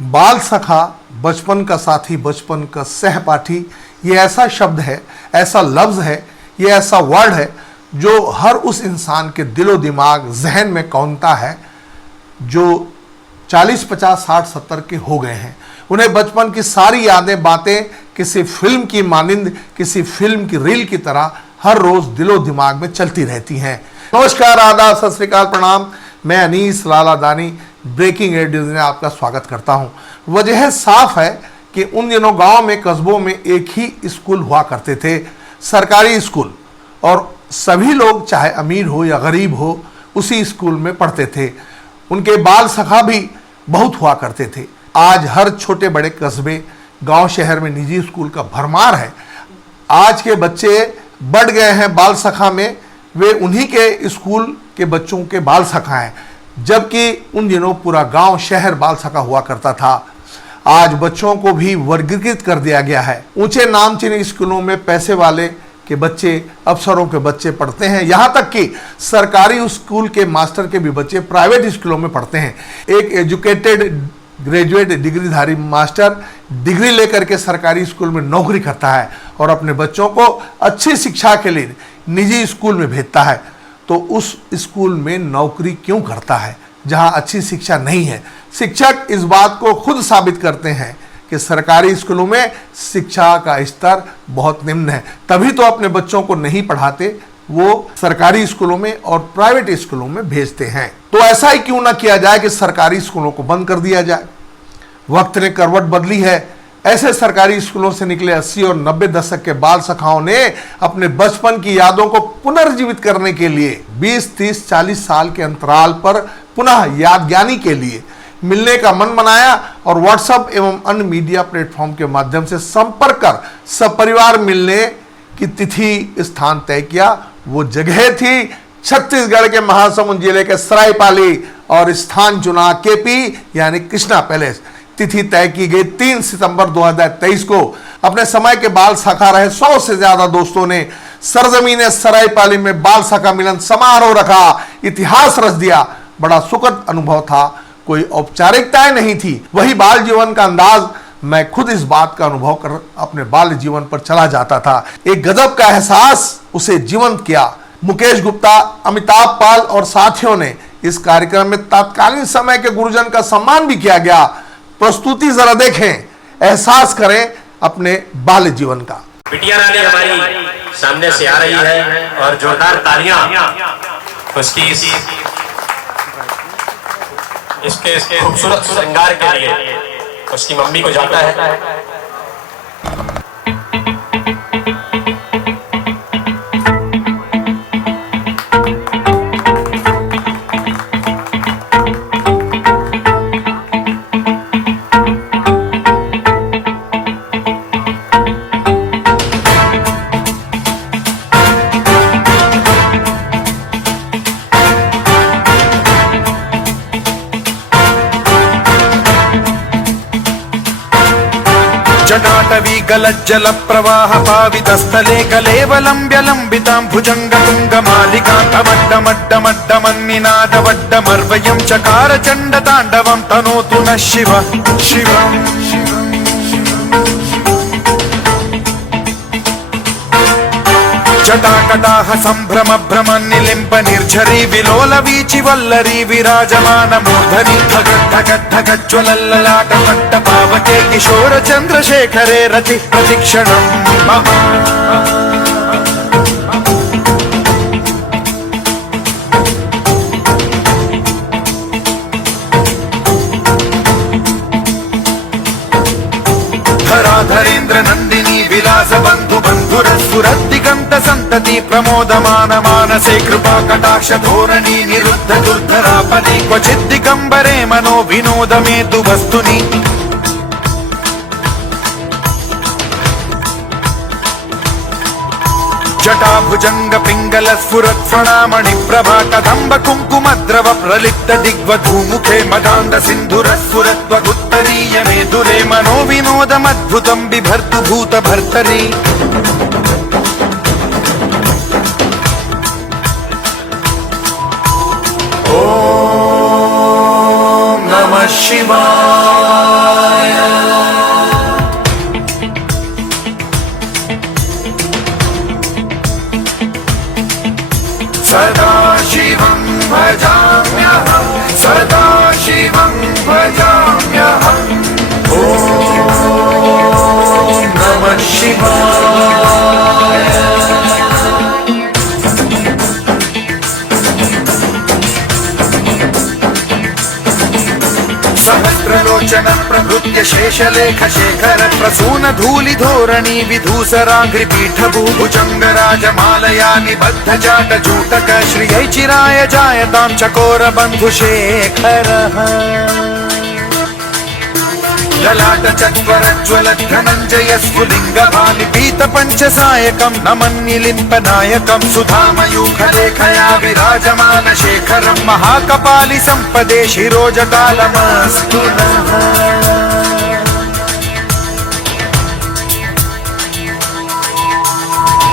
बाल सखा, बचपन का साथी, बचपन का सहपाठी, ये ऐसा शब्द है, ऐसा लफ्ज़ है, ये ऐसा वर्ड है जो हर उस इंसान के दिलो दिमाग जहन में कौंधता है जो 40, 50, 60, 70 के हो गए हैं। उन्हें बचपन की सारी यादें, बातें किसी फिल्म की मानिंद, किसी फिल्म की रील की तरह हर रोज़ दिलो दिमाग में चलती रहती हैं। नमस्कार, आदाब, सत श्री अकाल, प्रणाम। मैं अनीस लाला दानी ब्रेकिंग रेडियो में आपका स्वागत करता हूं। वजह साफ है कि उन दिनों गांव में, कस्बों में एक ही स्कूल हुआ करते थे, सरकारी स्कूल, और सभी लोग चाहे अमीर हो या गरीब हो उसी स्कूल में पढ़ते थे। उनके बाल सखा भी बहुत हुआ करते थे। आज हर छोटे बड़े कस्बे, गांव, शहर में निजी स्कूल का भरमार है। आज के बच्चे बढ़ गए हैं बाल सखा में, वे उन्हीं के स्कूल के बच्चों के बाल सखा हैं, जबकि उन दिनों पूरा गांव, शहर बाल सखा हुआ करता था। आज बच्चों को भी वर्गीकृत कर दिया गया है। ऊंचे नामचीन स्कूलों में पैसे वाले के बच्चे, अफसरों के बच्चे पढ़ते हैं, यहाँ तक कि सरकारी स्कूल के मास्टर के भी बच्चे प्राइवेट स्कूलों में पढ़ते हैं। एक एजुकेटेड ग्रेजुएट डिग्रीधारी मास्टर डिग्री लेकर के सरकारी स्कूल में नौकरी करता है और अपने बच्चों को अच्छी शिक्षा के लिए निजी स्कूल में भेजता है। तो उस स्कूल में नौकरी क्यों करता है जहां अच्छी शिक्षा नहीं है? शिक्षक इस बात को खुद साबित करते हैं कि सरकारी स्कूलों में शिक्षा का स्तर बहुत निम्न है, तभी तो अपने बच्चों को नहीं पढ़ाते, वो सरकारी स्कूलों में और प्राइवेट स्कूलों में भेजते हैं। तो ऐसा ही क्यों ना किया जाए कि सरकारी स्कूलों को बंद कर दिया जाए। वक्त ने करवट बदली है। ऐसे सरकारी स्कूलों से निकले 80 और 90 दशक के बाल सखाओं ने अपने बचपन की यादों को पुनर्जीवित करने के लिए 20, 30, 40 साल के अंतराल पर पुनः याद ज्ञानी के लिए मिलने का मन बनाया और व्हाट्सएप एवं अन्य मीडिया प्लेटफॉर्म के माध्यम से संपर्क कर सपरिवार मिलने की तिथि, स्थान तय किया। वो जगह थी छत्तीसगढ़ के महासमुंद जिले के सरायपाली और स्थान चुना केपी यानी कृष्णा पैलेस। तिथि तय की गई 3 सितंबर 2023 को। अपने समय के बाल सखा रहे 100 से ज्यादा दोस्तों ने सरजमीन सरायपाली में बाल सखा मिलन समारोह रखा, इतिहास रच दिया। बड़ा सुखद अनुभव था, कोई औपचारिकताएं नहीं थी, वही बाल जीवन का अंदाज। मैं खुद इस बात का अनुभव कर अपने बाल जीवन पर चला जाता था। एक गजब का एहसास उसे जीवंत किया। मुकेश गुप्ता, अमिताभ पाल और साथियों ने इस कार्यक्रम में तत्कालीन समय के गुरुजन का सम्मान भी किया गया। प्रस्तुति जरा देखें, एहसास करें अपने बाल जीवन का। बिटिया रानी हमारी सामने से आ रही है और जोरदार तालियां उसकी इसके खूबसूरत श्रृंगार के लिए उसकी मम्मी को जाता है। जटाटवी गलज्जल प्रवाह पावितस्थले कलेवलम्ब्य लम्बितां भुजंग तुंग मालिकान्तमड्डमड्डमड्डमन्निनादवड्डमर्वयं चकार चण्ड ताण्डवं तनोतु नः शिवः शिवम्। जटाकटाह संभ्रम भ्रमन् निलिम्ब निर्झरी विलोल वीचि वल्लरी विराजमान मूर्धनि धगत् धगत् धगत् ज्वलल्ललाट पट्ट पावके किशोर चंद्रशेखरे रति प्रतिक्षणम् मम। धराधरेन्द्र नंदिनी विलास बंधु बंधुर सुरदिगंत संतति प्रमोदमान मानसे कृपा कटाक्ष धोरणी निरुद्ध दुर्धरापदे क्वचित् दिगंबरे मनो विनोद मेतु वस्तुनि। जटाभुजंग पिंगल स्फुरत् फणामणि प्रभा कदंब कुंकुमद्रव प्रलिप्त दिग्वधूमुखे मदान्ध सिन्धुर स्फुरत्वगुत्तरीय मेधुरे मनो विनोदमद्भुतं बिभर्तु भूत भर्तरि। ओम नमः शिवाय। सहस्रलोचन प्रभृत्य शेषलेख शेखर प्रसून धूलि धोरणी विधूसराङ्घ्रि पीठ भूभुजङ्ग राजमालया निबद्ध जाट जूटक श्रियै चिराय जायतां चकोर बन्धुशेखरः ललाट चत्वर ज्वलत् धनञ्जय स्फुलिङ्ग भानि पीत पञ्चसायकं नमन्निलिम्प नायकं सुधामयूखलेखया विराजमान शेखरं महाकपालि सम्पदे शिरोजटालमस्तु नः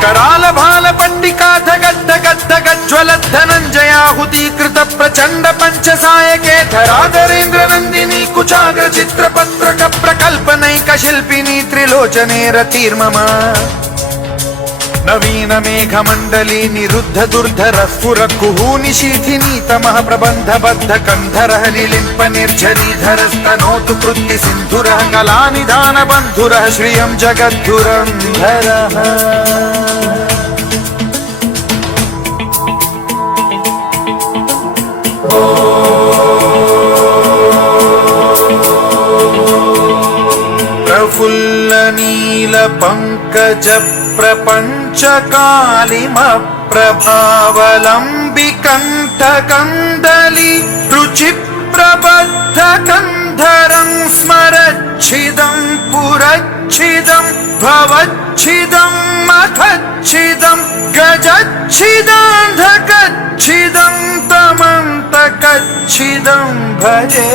कराल भाल पट्टिका धगद् गद् गज्ज्वलत् धनञ्जयाहुतीकृत प्रचण्ड पञ्चसायके धराधरेन्द्र नन्दिनी कुचाग्र चित्रपत्रक प्रकल्पनैक शिल्पिनी त्रिलोचने रतिर्मम नवीन मेघमण्डली निरुद्ध दुर्धर स्फुर कुहूनि शीथिनी तमः प्रबन्ध बद्ध कन्धरः निलिम्प निर्झरीधर स्तनोतु कृत्ति सिन्धुरः कलानिधान बन्धुरः श्रियं जगद्धुरन्धरः प्रफुल्ल नील पंकज प्रपंच कालिम प्रभावलंबि कंठ कंदली रुचि प्रबद्ध कंधरं स्मरच्छिदं पुरच्छिदं भवच्छिदं मखच्छिदं गजच्छिदान्धकच्छिदं तमन्तकच्छिदं भजे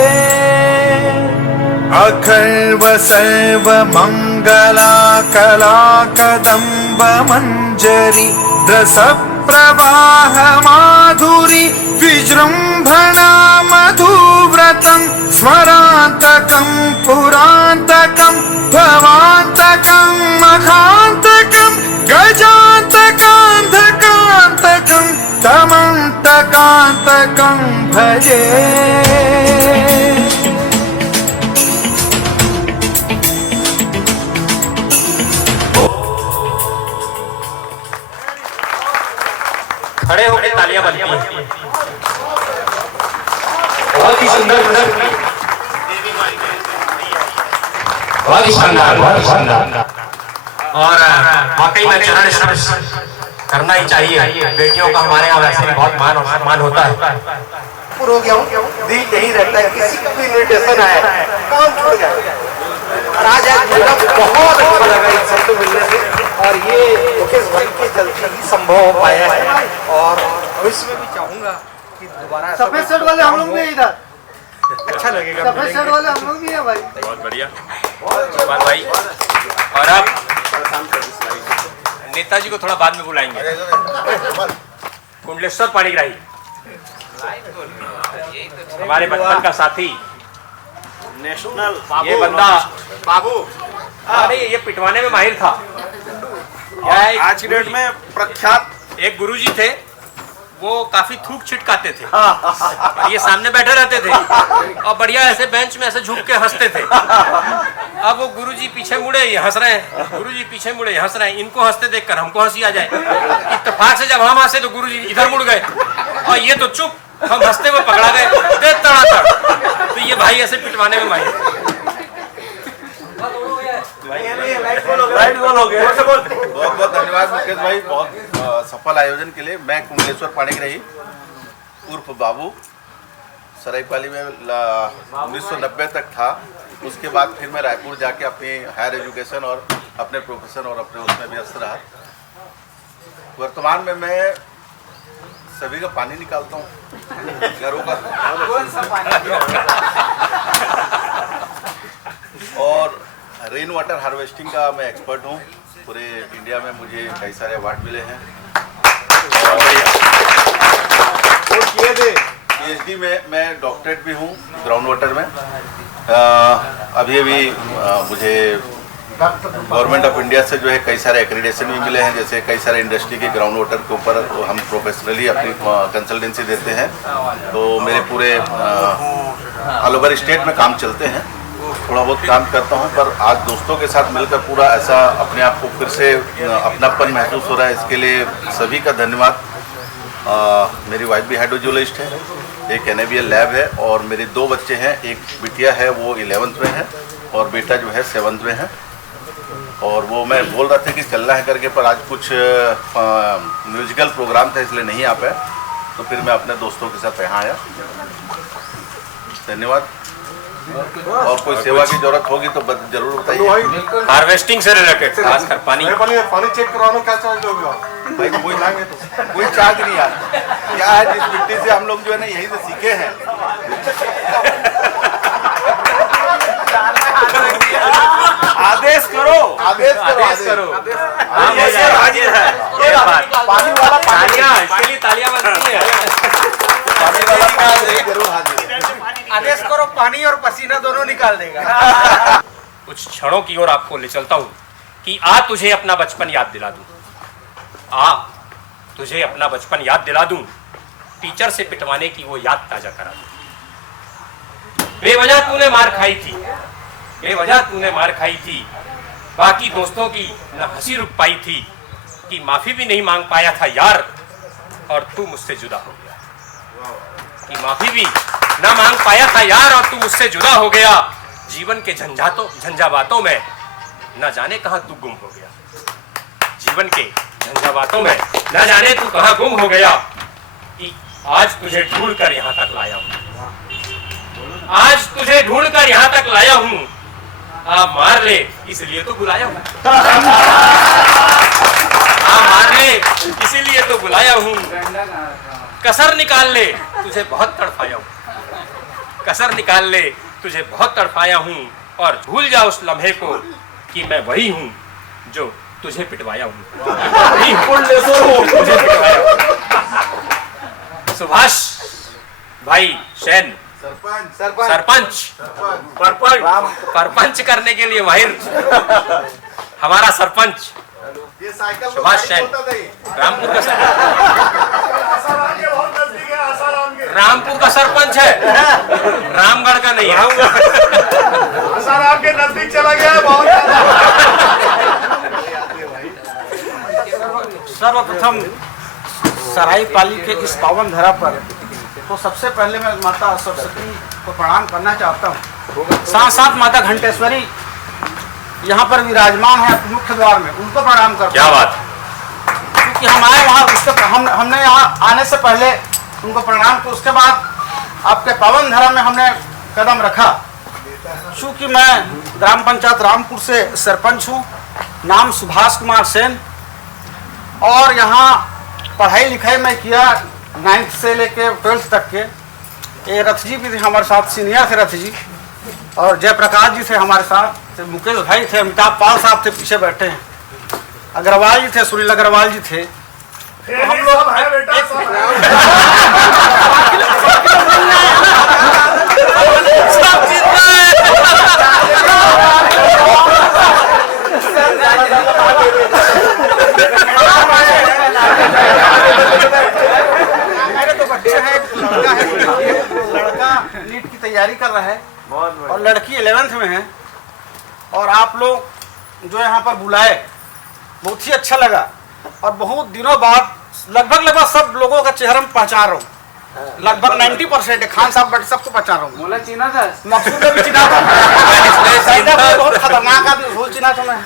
अखर्व सर्व मंगला कला कदम्ब मंजरी रस प्रवाह माधुरी विजृंभणा मधुव्रतं स्मरान्तकं पुरान्तकं भवान्तकं मखान्तकं गजान्तकान्धकान्तकं तमन्तकान्तकं भजे खड़े होकर तालियां बजती हैं। बहुत ही सुंदर बहुत ही शानदार और वाकई में चरण स्पर्श करना ही चाहिए। बेटियों का हमारे यहाँ वैसे भी बहुत मान और सम्मान होता है। हो गया हूँ, दिल यही रहता है किसी का भी इन्विटेशन आया काम छोड़ गया। आज बहुत अच्छा लगा इन सबको मिलने से और ये मुकेश भाई के चलते ही संभव हो पाया है और भविष्य में भी चाहूंगा कि दोबारा सफेद शर्ट वाले हम लोग भी इधर अच्छा लगेगा। सफेद शर्ट वाले हम लोग भी है भाई। बहुत बढ़िया भाई। और अब नेताजी को थोड़ा बाद में बुलाएंगे। कुंडलेश्वर पाणिग्राही हमारे बचपन का साथी नेशनल ये बंदा बाबू अरे ये पिटवाने में माहिर था। आज की डेट में प्रख्यात एक गुरुजी थे, वो काफी थूक छिटकाते थे और ये सामने बैठे रहते थे और बढ़िया ऐसे बेंच में ऐसे झुक के हंसते थे। अब वो गुरुजी पीछे मुड़े ये हंस रहे हैं, गुरुजी पीछे मुड़े हंस रहे हैं। इनको हंसते देखकर हमको हंसी आ जाए। इत्तेफाक से जब हम हंसे तो गुरुजी इधर मुड़ गए और ये तो चुप, हम हंसते हुए पकड़ा गए दे तड़ातड़। तो ये भाई ऐसे पिटवाने में माहिर। बहुत बहुत धन्यवाद मुकेश भाई, बहुत सफल आयोजन के लिए। मैं कुंडलेश्वर पाणिग्राही उर्फ बाबू सरायपाली में 1990 तक था। उसके बाद फिर मैं रायपुर जाके अपनी हायर एजुकेशन और अपने प्रोफेशन और अपने उसमें व्यस्त रहा। वर्तमान में मैं सभी का पानी निकालता हूँ घरों का और रेन वाटर हार्वेस्टिंग का मैं एक्सपर्ट हूँ। पूरे इंडिया में मुझे कई सारे अवार्ड मिले हैं। PhD में मैं डॉक्टरेट भी हूँ ग्राउंड वाटर में। अभी मुझे गवर्नमेंट ऑफ इंडिया से जो है कई सारे एक्रेडिटेशन भी मिले हैं। जैसे कई सारे इंडस्ट्री के ग्राउंड वाटर के ऊपर हम प्रोफेशनली अपनी कंसल्टेंसी देते हैं। तो मेरे पूरे ऑल ओवर स्टेट में काम चलते हैं। थोड़ा बहुत काम करता हूं, पर आज दोस्तों के साथ मिलकर पूरा ऐसा अपने आप को फिर से अपनापन महसूस हो रहा है। इसके लिए सभी का धन्यवाद। मेरी वाइफ भी हाइड्रोजियोलॉजिस्ट है एक NABL लैब है और मेरे 2 बच्चे हैं। एक बिटिया है वो 11th में है और बेटा जो है 7th में है। और वो मैं बोल रहा था कि चलना है करके, पर आज कुछ म्यूजिकल प्रोग्राम था इसलिए नहीं आ पाया, तो फिर मैं अपने दोस्तों के साथ यहाँ आया। धन्यवाद। और कोई सेवा की जरूरत होगी तो जरूर बताइए। हार्वेस्टिंग से रिलेटेड खासकर पानी पानी चेक करवाने का चार्ज होगा भाई कोई चार्ज नहीं यार। क्या है, जिस मिट्टी से हम लोग जो है ना यहीं से सीखे हैं। आदेश करो, आदेश करो। हाजिर है। ये बात पानी वाला तालियां, इसके लिए तालियां बजती है। जरूर हाजिर। आदेश करो, पानी और पसीना दोनों निकाल देगा। कुछ क्षणों की ओर आपको ले चलता हूं कि आ तुझे अपना बचपन याद दिला दूं। आ तुझे अपना बचपन याद दिला दूं, टीचर से पिटवाने की वो याद ताजा करा दूं। बेवजह तूने मार खाई थी, बेवजह तूने मार खाई थी, बाकी दोस्तों की न हंसी रुक पाई थी कि माफी भी नहीं मांग पाया था यार, और तू मुझसे जुदा हो गया। कि माफी भी न मांग पाया था यार और तू मुझसे जुदा हो गया। जीवन के झंझावातों में न जाने कहां तू गुम हो गया। जीवन के झंझावातों में न जाने तू कहां गुम हो गया। कि आज तुझे ढूंढ कर यहां तक लाया हूं, आज तुझे ढूंढ कर यहां तक लाया हूं। आप मार ले इसलिए तो बुलाया हूं, आप मार ले इसीलिए तो बुलाया हूं। कसर निकाल ले तुझे बहुत तड़पाया हूं, कसर निकाल ले तुझे बहुत तड़पाया हूं। और भूल जा उस लम्हे को कि मैं वही हूं जो तुझे पिटवाया हूं, वही हूं जो तुझे पिटवाया हूं। सुभाष भाई शैन सरपंच परपंच करने के लिए माहिर हमारा सरपंच सुभाष शैन, रामपुर का रामपुर का सरपंच है, रामगढ़ का नहीं है। आपके नजदीक चला गया बहुत। सर्वप्रथम सरायपाली के इस पावन धरा पर तो सबसे पहले मैं माता सरस्वती को प्रणाम करना चाहता हूँ। साथ साथ माता घंटेश्वरी यहाँ पर विराजमान है मुख्य द्वार में, उनको प्रणाम करता हूँ। क्या बात, क्योंकि हम आए वहाँ उसके हमने यहाँ आने से पहले उनको प्रणाम किया, उसके बाद आपके पावन धरा में हमने कदम रखा। चूँकि मैं ग्राम पंचायत रामपुर से सरपंच हूँ, नाम सुभाष कुमार सेन, और यहाँ पढ़ाई लिखाई मैं किया 9th से लेके 12th तक के। ये रथ जी भी थे हमारे साथ, सीनियर थे रथ जी, और जयप्रकाश जी थे हमारे साथ, मुकेश भाई थे, अमिताभ पाल साहब थे पीछे बैठे हैं, अग्रवाल जी थे, सुनील अग्रवाल जी थे। तो हम लोग मेरे तो बच्चे हैं, लड़का नीट की तैयारी कर रहा है और लड़की 11th में है। और आप लोग जो यहाँ पर बुलाए बहुत ही अच्छा लगा, और बहुत दिनों बाद लगभग सब लोगों का चेहरा में पहचान रहा हूँ, लगभग 90% खान साहब बैठे सबको पहचान रहा हूँ। चीना था, मकसूद भी चिना था, बहुत खतरनाक आदमी, भूल चिना था मैं।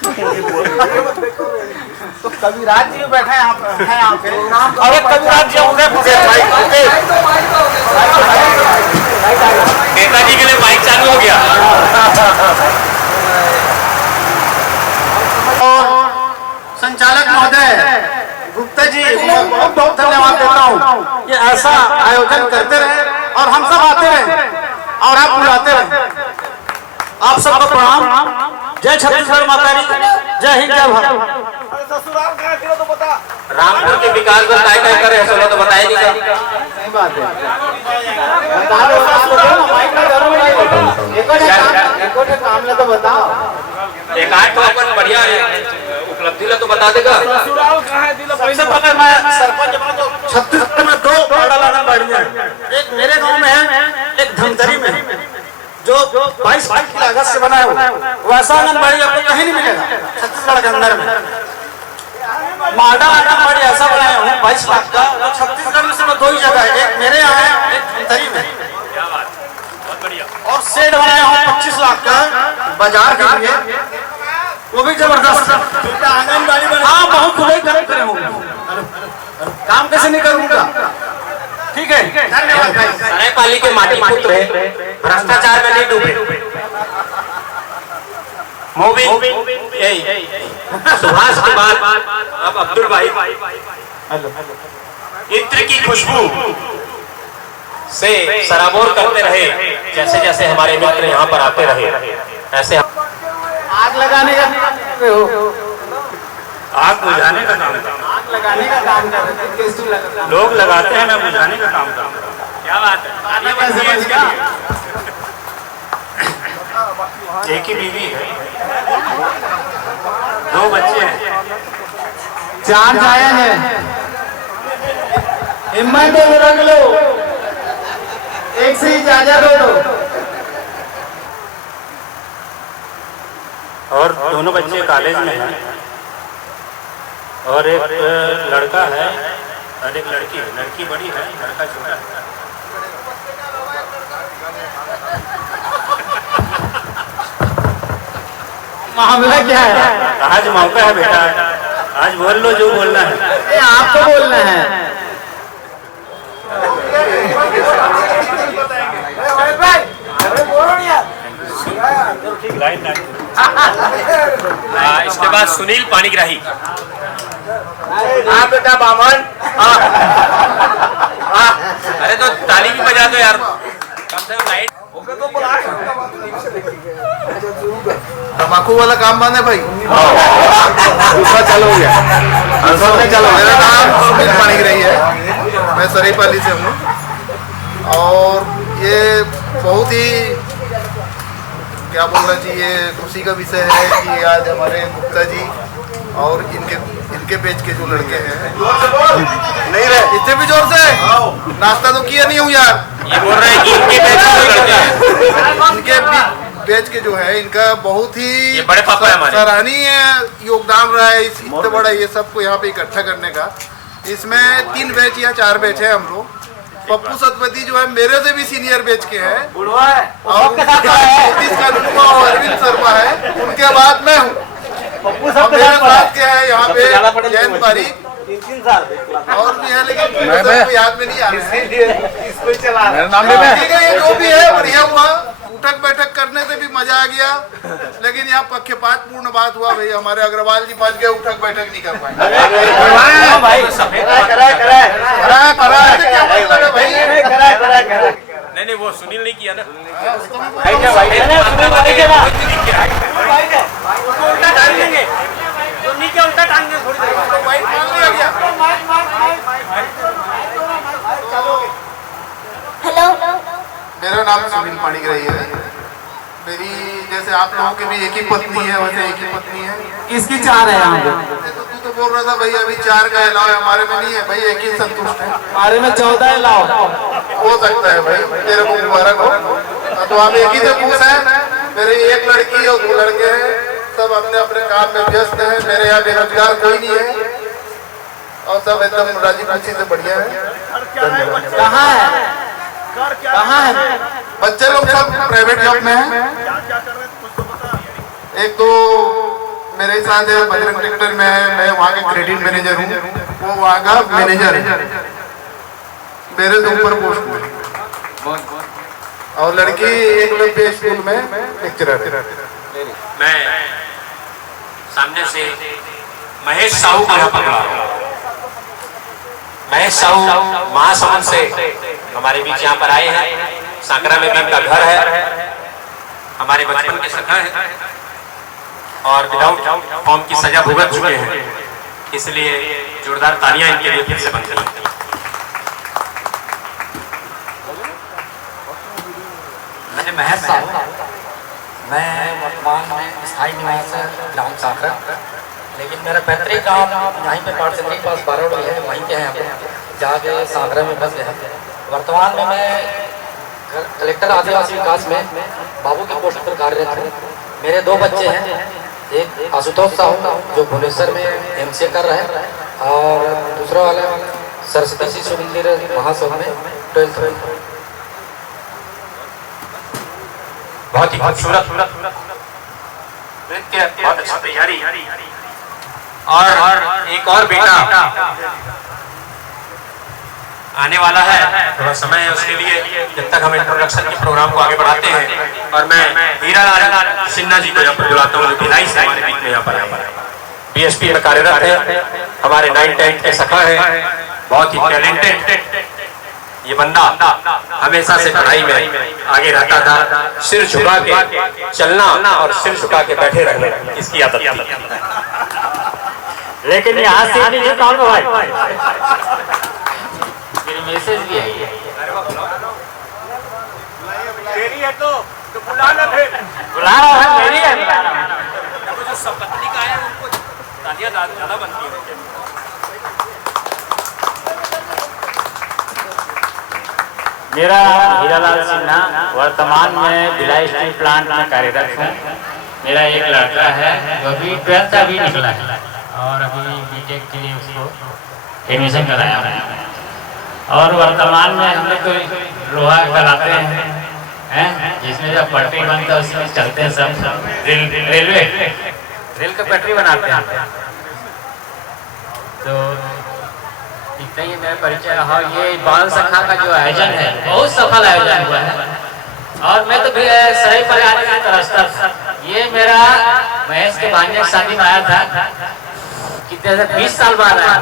तो कविराज जी बैठे हैं यहाँ पे, और एक कविराज जी नेताजी के लिए माइक चालू हो गया। संचालक महोदय गुप्ता जी बहुत बहुत धन्यवाद देता हूँ। ये ऐसा आयोजन करते रहे और हम सब आते रहे और आप बुलाते रहे। आप सबको प्रणाम। जय छत्तीसगढ़ माता दी, जय हिंद, जय भारत। ससुराल कहाँ थे तो बता। रामपुर के विकास में काय काय करे हैं तो बताया नहीं क्या? सही बात है। एक काम तो बताओ, एक आठ तो अपन बढ़िया उपलब्धि ला तो बता देगा। ससुराल कहाँ है दिला सबसे पहले मैं सरपंच बना तो छत्तीसगढ़ में 2 मॉडल आंगनबाड़ियाँ हैं, एक मेरे गांव में है, एक धमतरी में है, जो 22 की लागत से बना है। वैसा आंगनबाड़ी आपको कहीं नहीं मिलेगा छत्तीसगढ़ के अंदर में। माडा बड़ी ऐसा बनाया हूँ 22 लाख का, तो छत्तीसगढ़ में सिर्फ 2 ही जगह है, एक मेरे यहाँ है, एक धमतरी में। क्या बात, बहुत बढ़िया। और सेट बनाया हूँ 25 लाख का बाजार के लिए, वो भी जबरदस्त। आंगनबाड़ी बना, हाँ बहुत खुदाई करे हूँ, काम कैसे नहीं करूँगा। ठीक है, सरायपाली के माटी पुत्र है, भ्रष्टाचार में नहीं डूबे। मूवी यही सुभाष के बाद अब अब्दुल भाई इत्र की खुशबू से सराबोर करते रहे, जैसे जैसे हमारे मित्र यहाँ पर आते रहे, ऐसे आग लगाने का आग बुझाने का काम आग लगाने का काम कर रहे थे, लोग लगाते हैं, मैं बुझाने का काम करता हूँ। क्या बात है। एक ही बीवी है, 2 बच्चे हैं, 4 जायन है, हिम्मत है रख लो, एक से ही जा दो। और दोनों बच्चे कॉलेज में हैं, और एक लड़का है और एक लड़की है। लड़की बड़ी है, लड़का छोटा है। मामला क्या है? आज मौका है बेटा, आज बोल लो जो बोलना है। आपको बोलना है। इसके बाद सुनील पानीग्राही। आप बेटा बामन, अरे तो ताली भी बजा दो यार, कम से कम लाइट। तम्बाकू वाला काम बंद है भाई, दूसरा चालू हो गया, चलो। मेरा नाम सुनील पानीग्राही है, मैं सरायपाली से हूँ, और ये बहुत ही क्या बोलना चाहिए, खुशी का विषय है कि आज हमारे गुप्ता जी और इनके पेज के जो लड़के हैं, नहीं रहे इतने भी जोर से नाश्ता तो किया नहीं हूँ यार। ये बोल रहे हैं कि इनके पेज के जो लड़के हैं, इनके पेज के जो है, इनका बहुत ही ये बड़े पापा है हमारे। सराहनीय योगदान रहा है इतना बड़ा ये सबको यहाँ पे इकट्ठा करने का। इसमें 3 बैच या 4 बैच है हम लोग। पप्पू सतपति जो है मेरे से भी सीनियर बैच के हैं, और नीतीश कानूनगो और अरविंद शर्मा है, उनके बाद मैं हूँ। और मेरे साथ के हैं यहाँ पे जयंत पारीक और भी है, लेकिन सबको याद में नहीं आ रहा है। इसको चला मेरा नाम ठीक है, ये जो भी है बढ़िया हुआ। उठक बैठक करने से भी मजा आ गया, लेकिन यहाँ पक्षपात पूर्ण बात हुआ भाई। हमारे अग्रवाल जी बच गए, उठक बैठक नहीं कर पाए। नहीं वो सुनील नहीं किया ना। उल्टा टांग देंगे, तो नीचे उल्टा टांग देंगे थोड़ी देर। मेरा नाम सुनील पानीग्राही है। मेरी जैसे आप लोगों की भी एक ही पत्नी है, वैसे एक ही पत्नी है। किसकी 4 है यहाँ पे? तू तो बोल रहा था भाई अभी 4 का अलावा हमारे में नहीं है भाई, एक ही संतुष्ट है। हमारे में 14 लाओ। हो सकता है भाई, तेरे को मुबारक हो। तो हम एक ही से खुश हैं। मेरी 1 लड़की और 2 लड़के हैं, सब अपने अपने काम में व्यस्त हैं। मेरे यहाँ बेरोजगार कोई नहीं है, और सब एकदम राजी खुशी से बढ़िया है। कहाँ है? कहाँ है? बच्चे लोग सब प्राइवेट जॉब में हैं। एक तो मेरे साथ है बजरंग ट्रैक्टर में है, मैं वहाँ का क्रेडिट मैनेजर हूँ, वो वहाँ का मैनेजर है, मेरे से ऊपर पोस्ट में। और लड़की एक लड़के स्कूल में लेक्चरर है। मैं सामने से महेश साहू को यहाँ पकड़ा। महेश साहू महासमुंद से हमारे बीच यहाँ पर आए हैं। सांकरा में भी इनका घर है, हमारे बचपन के सखा है, और विदाउट फॉर्म की सजा भुगत चुके हैं, इसलिए जोरदार तालियां इनके लिए फिर से बनती हैं। मैंने महेश साहू, मैं वर्तमान में स्थायी निवास है ग्राम सांकरा, लेकिन मेरा पैतृक गाँव यहीं पे पाठचंद्री के पास बारोड़ी है, वहीं पे है। हम जाके सांकरा में बस गए। वर्तमान में मैं कलेक्टर आदिवासी विकास में बाबू की पोस्ट पर कार्यरत हूँ। मेरे 2 बच्चे हैं, एक आशुतोष साहू जो भुवनेश्वर में MCA कर रहे हैं, और दूसरा वाला सरस्वती शिशु मंदिर महासभा में 12th में। बहुत ही खूबसूरत नृत्य, बहुत अच्छा तैयारी। और एक और बेटा आने वाला है, थोड़ा समय है उसके लिए, जब तक हम इंट्रोडक्शन के प्रोग्राम को आगे बढ़ाते हैं। और मैं हीरालाल सिन्हा जी को यहाँ पर बुलाता हूँ, जो भिलाई से हमारे बीच में यहाँ पर PSP में कार्यरत है, हमारे 9-10 के सखा है, बहुत ही टैलेंटेड ये बंदा हमेशा से पढ़ाई में आगे रहता था। सिर झुका के चलना और सिर झुका के बैठे रहना इसकी आदत थी। लेकिन यहाँ से नहीं कहूँगा भाई, मेरी मैसेज भी आई है। तेरी है तो बुला ना, फिर बुला रहा है, मेरी है। जो सब पत्रिका है उनको तालियां ज्यादा बनती है। मेरा हीरालाल सिन्हा, वर्तमान में भिलाई स्टील प्लांट में कार्यरत हूँ। मेरा एक लड़का है जो अभी 12th अभी निकला है, और अभी BTech के लिए उसको एडमिशन कराया है। और वर्तमान में हम लोग तो लोहा कराते हैं, जिसमें जब पटरी बनता है उसमें चलते हैं सब। रेल का पटरी बनाते हैं। तो इतना ही मेरा परिचय। हाँ, ये बाल सखा का जो आयोजन है बहुत सफल आयोजन हुआ है, और मैं तो सही पर आने की तरसता। ये मेरा महेश के भांजे की शादी में आया था, कितने 20 साल बाद आया,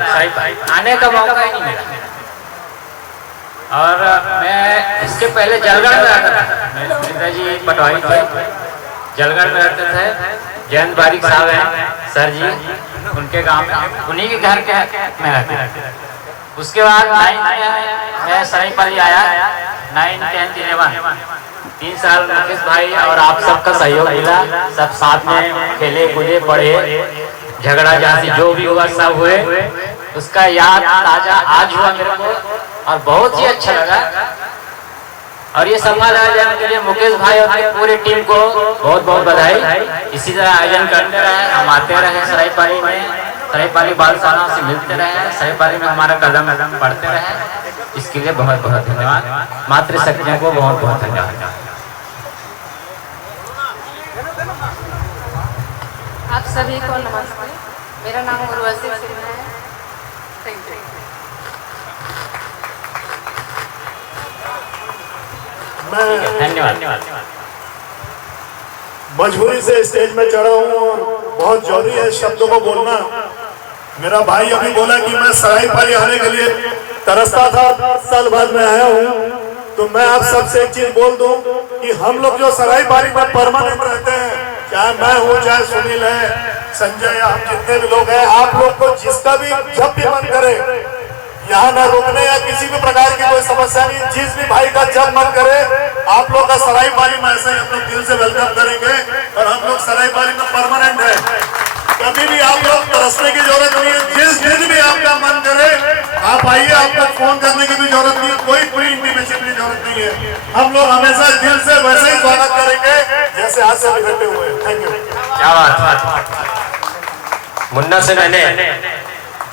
आने का मौका ही नहीं मिला। और मैं इसके पहले जलगढ़ में रहता था, मेरे पिताजी पटवारी थे, जलगढ़ में रहते थे। जयंत बारिक साहब हैं सर जी, उनके गांव में, उन्हीं के घर के में रहते थे। उसके बाद 9 में मैं सरायपाली आया, 9, 10, 11 3 साल मुकेश भाई और आप सबका सहयोग मिला। सब साथ में खेले कूदे, पढ़े, झगड़ा झांसी जो भी हुआ सब हुए। उसका याद ताजा आज हुआ मेरे को, और बहुत ही अच्छा लगा। और ये सफल आयोजन के लिए मुकेश भाई और पूरी टीम को बहुत बहुत बधाई। इसी तरह आयोजन करते रहे, हम आते रहे सरायपाली में, सरायपाली बाल साना से मिलते रहे, सरायपाली में हमारा कदम बढ़ते रहे। इसके लिए बहुत बहुत धन्यवाद। मातृशक्तियों को बहुत बहुत धन्यवाद। आप सभी को नमस्ते। मेरा नाम उर्वशी सिन्हा है। Thank you. धन्यवाद। मजबूरी से स्टेज में चढ़ा हूँ और बहुत जरूरी है शब्दों को बोलना। मेरा भाई अभी बोला कि मैं सरायपाली आने के लिए तरसता था, 10 साल बाद मैं आया हूँ। तो मैं आप सबसे एक चीज बोल दूं कि हम लोग जो सरायपाली में परमानेंट रहते हैं, चाहे मैं हूँ, चाहे सुनील है, संजय, आप जितने भी लोग हैं, आप लोग को जिसका भी जब भी मन करे यहाँ न रुकने या किसी भी प्रकार की कोई समस्या नहीं, जिस भी भाई का जब मन करे आप लोग का सरायपाली में ऐसे हम लोग दिल से वेलकम करेंगे। और हम लोग सरायपाली में परमानेंट है, कभी भी आप लोग तरसने की जरूरत नहीं है। जिस दिन भी आपका मन करे आप आइए, आपको फोन करने की भी जरूरत नहीं है, कोई पूरी इंटीमेशन की जरूरत नहीं है। हम लोग हमेशा दिल से वैसे ही स्वागत करेंगे जैसे आज से बैठे हुए। Thank you. क्या बात। मुन्ना से मैंने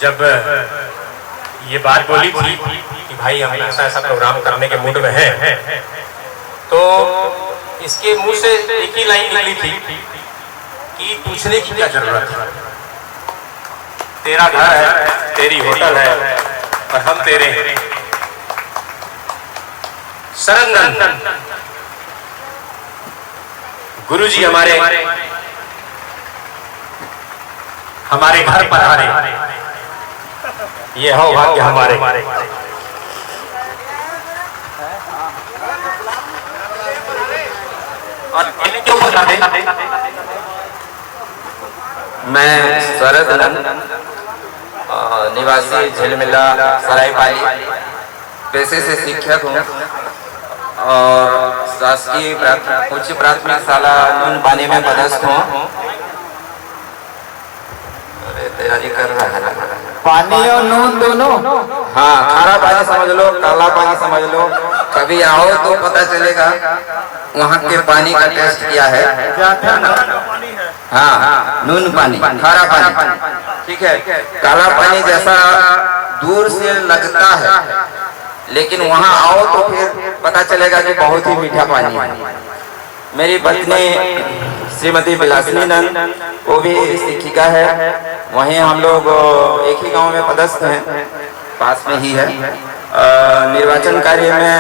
जब ये बात बोली थी कि भाई हम ऐसा प्रोग्राम करने के मूड में हैं, तो इसके मुंह से एक ही लाइन निकली थी कि पूछने की क्या जरूरत है, तेरा घर है, तेरी होटल है और हम तेरे हैं। शरण गुरुजी हमारे घर पर आ रहे, ये हो भाग्य हमारे। और क्यों बता दें, मैं शरद निवासी झिलमिला सरायपाली, पेशे से शिक्षक हूँ और शासकीय उच्च प्राथमिक शाला नून पानी में पदस्थ हूँ। तैयारी कर रहा है। पानी और नून दोनों? हाँ, खारा पानी समझ लो, काला पानी समझ लो। कभी आओ तो पता चलेगा वहाँ के पानी का टेस्ट क्या है। हाँ, नून पानी, खारा पानी, ठीक है। काला पानी जैसा दूर से लगता है, लेकिन वहाँ आओ तो फिर पता चलेगा कि बहुत ही मीठा पानी है। मेरी पत्नी श्रीमती विलासिनी नंद, वो भी शिक्षिका है। वहीं हम लोग एक ही गांव में पदस्थ हैं, पास में ही है। निर्वाचन कार्य में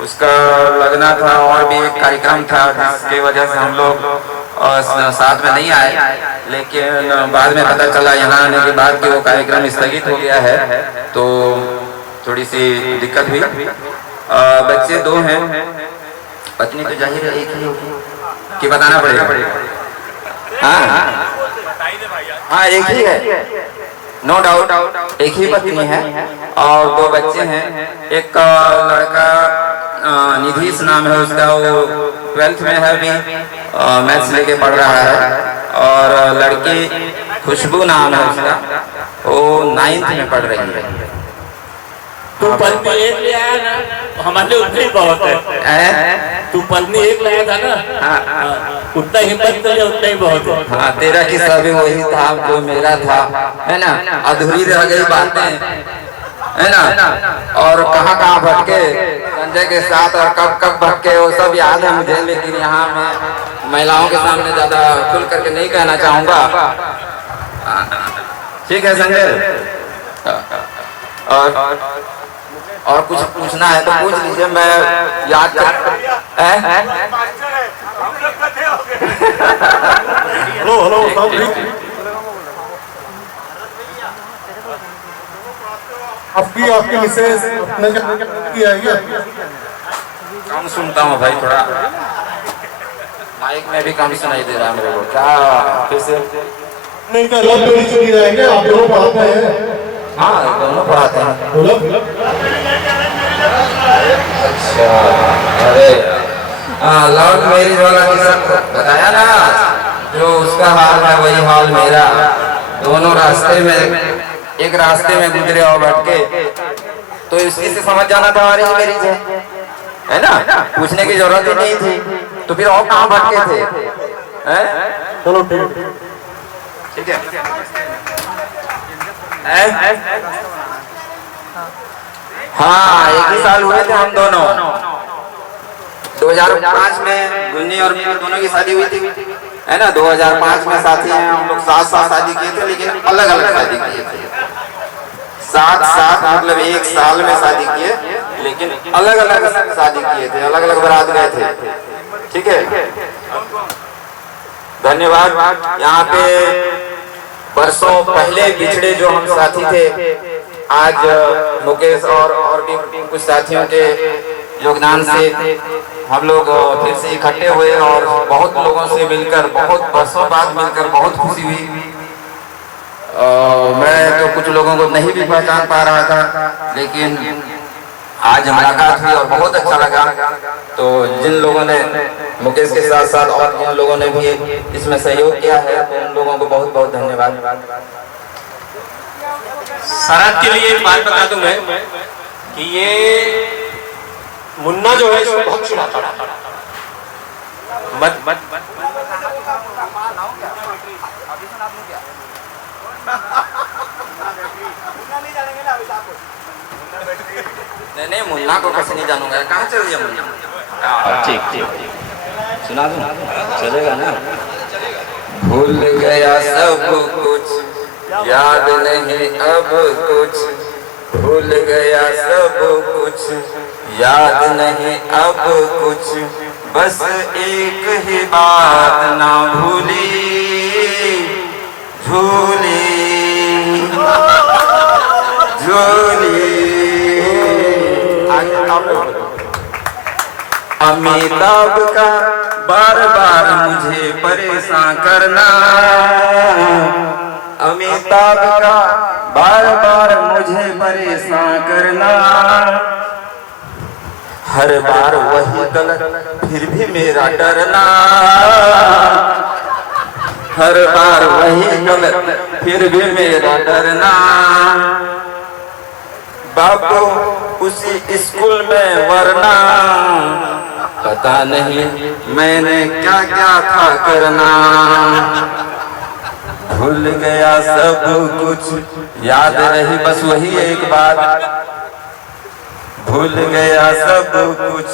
उसका लगना था और भी एक कार्यक्रम था, जिसकी वजह से हम लोग साथ में नहीं आए, लेकिन बाद में पता चला यहाँ आने के बाद कि वो कार्यक्रम स्थगित हो गया है, तो थोड़ी सी दिक्कत हुई। बच्चे 2 हैं, पत्नी तो जाहिर है एक ही होगी कि बताना पड़ेगा। हाँ, एक ही है, नो डाउट, एक ही पत्नी है और 2 बच्चे हैं। एक लड़का निधीश नाम है उसका, वो 12th में है, अभी मैथ्स लेके पढ़ रहा है। और लड़की खुशबू नाम है उसका, वो 9th में पढ़ रही है। तू पत्नी एक ले आया ना, हमारे उतनी बहुत है। तू पत्नी एक लाया था ना, उतना हिम्मत कर लिया, उतना ही बहुत है। हाँ, तेरा किस्सा भी वही था जो मेरा था, है ना। अधूरी रह गई बातें, है ना। और कहाँ भटके संजय के साथ और कब भटके, वो सब याद है मुझे, लेकिन यहाँ मैं महिलाओं के सामने ज्यादा खुल करके नहीं कहना चाहूँगा। ठीक है संजय, और कुछ पूछना है तो पूछ लीजिए, मैं याद कर। आपकी मिसेज कम सुनता हूँ भाई, थोड़ा माइक में भी कम सुनाई दे रहा है मेरे को। क्या कैसे नहीं कर जाएंगे, आप दोनों पढ़ाते हैं? हाँ, दोनों पढ़ाते हैं। अच्छा, अरे लॉर्ड मैरिज वाला किस्सा बताया ना, जो उसका हाल है वही हाल मेरा। दोनों रास्ते में, एक रास्ते में गुजरे और भटके, तो इसी से समझ जाना था अरेंज मैरिज है ना, पूछने की जरूरत ही नहीं थी। तो फिर और कहाँ भटके थे, चलो ठीक है। हाँ, एक ही साल हुए थे हम दोनों। 2005 में गुन्नी और मेरी दोनों की शादी हुई थी, है ना। 2005 में साथी हैं हम लोग, 7 साल शादी किए थे, लेकिन अलग अलग शादी किए थे। 7 मतलब एक साल में शादी किए, लेकिन अलग अलग शादी किए थे, अलग अलग बारात गए थे। ठीक है, धन्यवाद। यहाँ पे बरसों पहले बिछड़े जो हम साथी थे, आज मुकेश और भी कुछ साथियों के योगदान से हम लोग फिर से इकट्ठे हुए और बहुत लोगों से मिलकर, बहुत बरसों बाद मिलकर बहुत खुशी हुई। मैं तो कुछ लोगों को नहीं भी पहचान पा रहा था, लेकिन आज मुलाकात हुई और बहुत अच्छा लगा। तो जिन लोगों ने मुकेश के साथ साथ और जिन लोगों ने भी इसमें सहयोग किया है, तो उन लोगों को बहुत बहुत धन्यवाद। शराब के लिए एक बात बता दूं मैं कि ये मुन्ना जो है इसको बहुत चिढ़ाता था। मत नहीं, मुन्ना को कैसे नहीं जानूंगा, कहाँ चल दिया मुन्ना? ठीक, सुना दूं, चलेगा ना। भूल गया सब कुछ, याद नहीं अब कुछ, भूल गया सब कुछ, याद नहीं अब कुछ, बस एक ही बात ना भूली, झूली झूली। अमिताभ का बार बार मुझे परेशान करना, अमिताभ का बार बार मुझे परेशान करना, हर बार वही गलत फिर भी मेरा डरना, हर बार वही गलत फिर भी मेरा डरना। बाबू उसी स्कूल में वरना पता नहीं मैंने क्या क्या था करना, भूल गया सब कुछ, याद रही बस वही एक बात, भूल गया सब कुछ,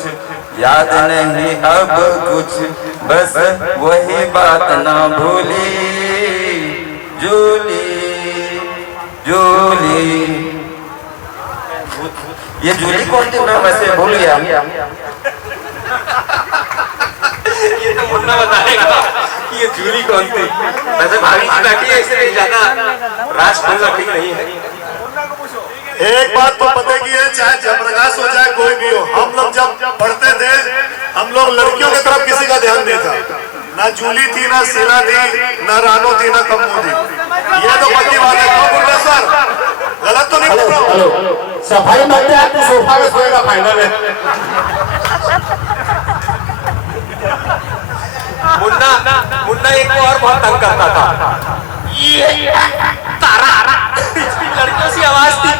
याद नहीं अब कुछ, बस वही बात ना भूली, जूली जूली। ये जूली कौन थी, मैं वैसे भूल गया। ये तो मुन्ना बताएगा कि ये जूली कौन थी। वैसे भाभी जी बैठी है इसलिए ज्यादा राज खोलना ठीक नहीं है। एक बात तो पता की है, चाहे जयप्रकाश हो चाहे कोई भी हो, हम लोग जब पढ़ते थे हम लोग लड़कियों की तरफ किसी का ध्यान नहीं था। ना जूली थी, ना शीला थी, ना रानो थी, ना कम्मू थी। ये तो पक्की बात है। क्यों बोल रहे सर, गलत तो नहीं बोल रहा हूँ। सफाई मांगते हैं तो सोफा में सोएगा फाइनल है। मुन्ना एक को और बहुत तंग करता था, ये तारा लड़कियों से आवाज थी।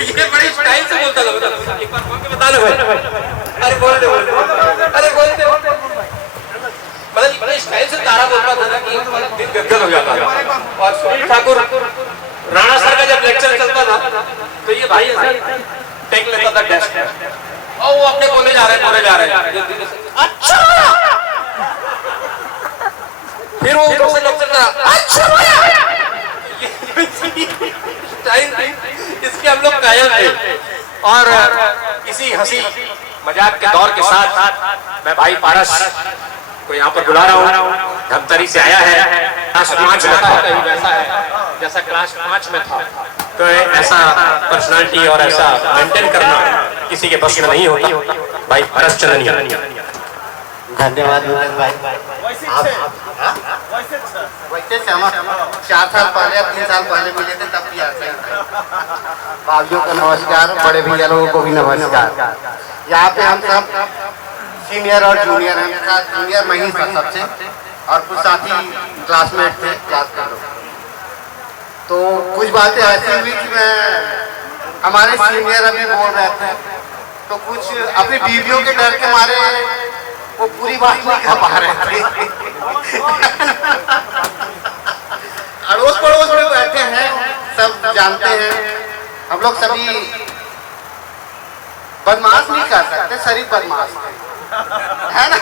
ये बड़ी स्टाइल से बोलता था। एक बार बोल के बता लो भाई। अरे बोल दे, अरे बोल दे। मतलब बड़े स्टाइल से तारा बोलता था ना कि दिल गदगद हो जाता था। और सुनील ठाकुर राणा सर का जब लेक्चर चलता था तो ये भाई ऐसे टेक लेता था डेस्क पे और वो अपने बोले जा रहे हैं। अच्छा, फिर वो ऊपर से लेक्चर कर अच्छा इसके हम लोग कायल थे। और इसी हंसी मजाक के दौर के साथ मैं भाई पारस को यहाँ पर बुला रहा हूँ। धमतरी से आया है, क्लास 5 में था, वैसा है जैसा क्लास 5 में था। तो ऐसा पर्सनालिटी और ऐसा मेंटेन करना किसी के बस में नहीं होता। भाई पारस चंदनिया, धन्यवाद भाई। वैसे हम 4 साल पहले या 3 साल पहले मिले थे, तब भी आते हैं। भाइयों को नमस्कार, बड़े भैया लोगों को भी नमस्कार। यहाँ पे हम सब सीनियर और जूनियर हैं। जूनियर मैं ही था सबसे, और कुछ साथी क्लासमेट थे, क्लास के लोग। तो कुछ बातें ऐसी हुई कि मैं हमारे सीनियर अभी बोल रहे थे, तो कुछ अपनी बीवियों के डर के मारे वो पूरी बात नहीं कर पा रहे थे। अड़ोस पड़ोस में बैठे हैं, सब जानते हैं। हम लोग सभी बदमाश नहीं कर सकते, शरीफ बदमाश है ना,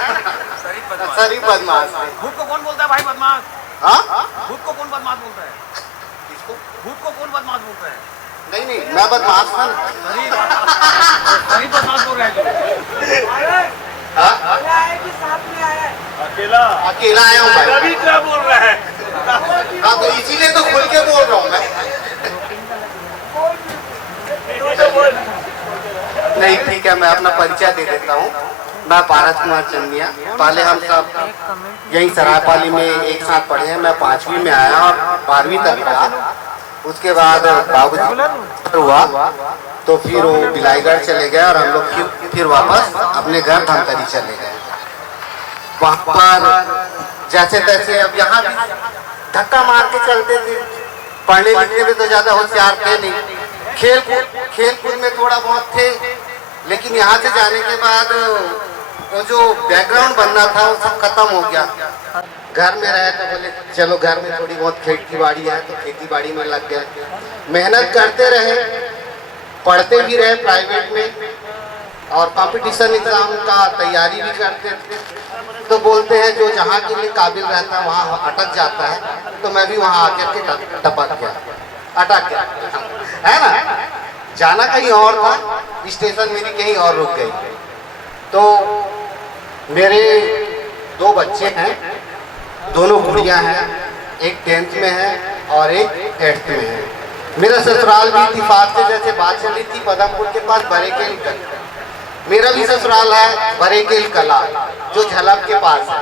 शरीफ बदमाश। भूत को कौन बोलता है भाई बदमाश? हाँ, भूत को कौन बदमाश बोलता है? किसको? भूत को कौन बदमाश बोलता है? नहीं, मैं बदमाश था। शरीफ बदमाश बोल रहे हैं। अकेला आया हूँ भाई। क्या बोल रहा है? हाँ, तो इसीलिए तो खुल के बोल रहा हूँ मैं। नहीं, ठीक है, मैं अपना परिचय दे देता हूँ। मैं पारस कुमार चंदिया। पहले हम सब यही सरायपाली में एक साथ पढ़े हैं। मैं 5वीं में आया और 12वीं तक रहा। उसके बाद बाबूजी हुआ तो फिर वो बिलाईगढ़ चले गए और हम लोग फिर वापस अपने घर धमतरी चले गए। वहाँ पर जैसे तैसे, अब यहाँ भी धक्का मार के चलते थे। पढ़ने लिखने में तो ज्यादा होशियार थे नहीं, खेल कूद में थोड़ा बहुत थे। लेकिन यहाँ से जाने के बाद वो जो बैकग्राउंड बनना था वो सब खत्म हो गया। घर में रहे तो बोले चलो घर में थोड़ी बहुत खेती बाड़ी है, तो खेती बाड़ी में लग गए। मेहनत करते रहे, पढ़ते भी रहे प्राइवेट में, और कंपटीशन एग्जाम का तैयारी भी करते थे। तो बोलते हैं जो जहाँ के लिए काबिल रहता है वहाँ अटक जाता है, तो मैं भी वहाँ आकर के टपक गया, अटक गया, है ना। जाना कहीं और था, स्टेशन मेरी कहीं और रुक गई। तो मेरे 2 बच्चे हैं, दोनों गुड़ियाँ हैं, एक 10th में है और एक 8th में है। मेरा ससुराल भी इत्तेफाक से जैसे बात चली थी पदमपुर के पास बरेकेल कला, मेरा भी ससुराल है बरेकेल कला जो झलक के पास है।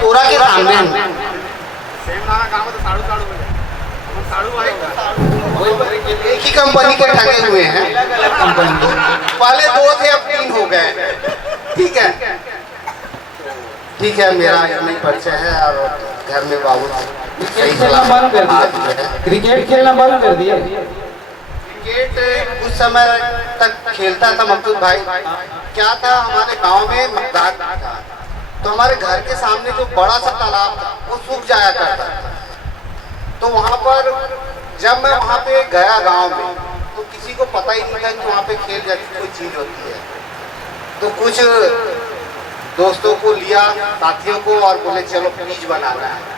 तोरा के सामने एक ही कंपनी के ठगे हुए हैं। पहले 2 थे, अब 3 हो गए। ठीक है, मेरा इतना ही परिचय है। और घर में बाबू क्रिकेट खेलना बंद कर दिया। क्रिकेट खेलना बंद कर दिया। क्रिकेट कुछ समय तक खेलता था मकसूद भाई। क्या था, हमारे गांव में मकदार था, तो हमारे घर के सामने जो बड़ा सा तालाब था वो सूख जाया करता था। तो वहाँ पर जब मैं वहाँ पे गया गांव में, तो किसी को पता ही नहीं था कि वहाँ पे खेल जैसी कोई चीज़ होती है। तो कुछ दोस्तों को लिया, साथियों को, और बोले चलो पिच बनाना है।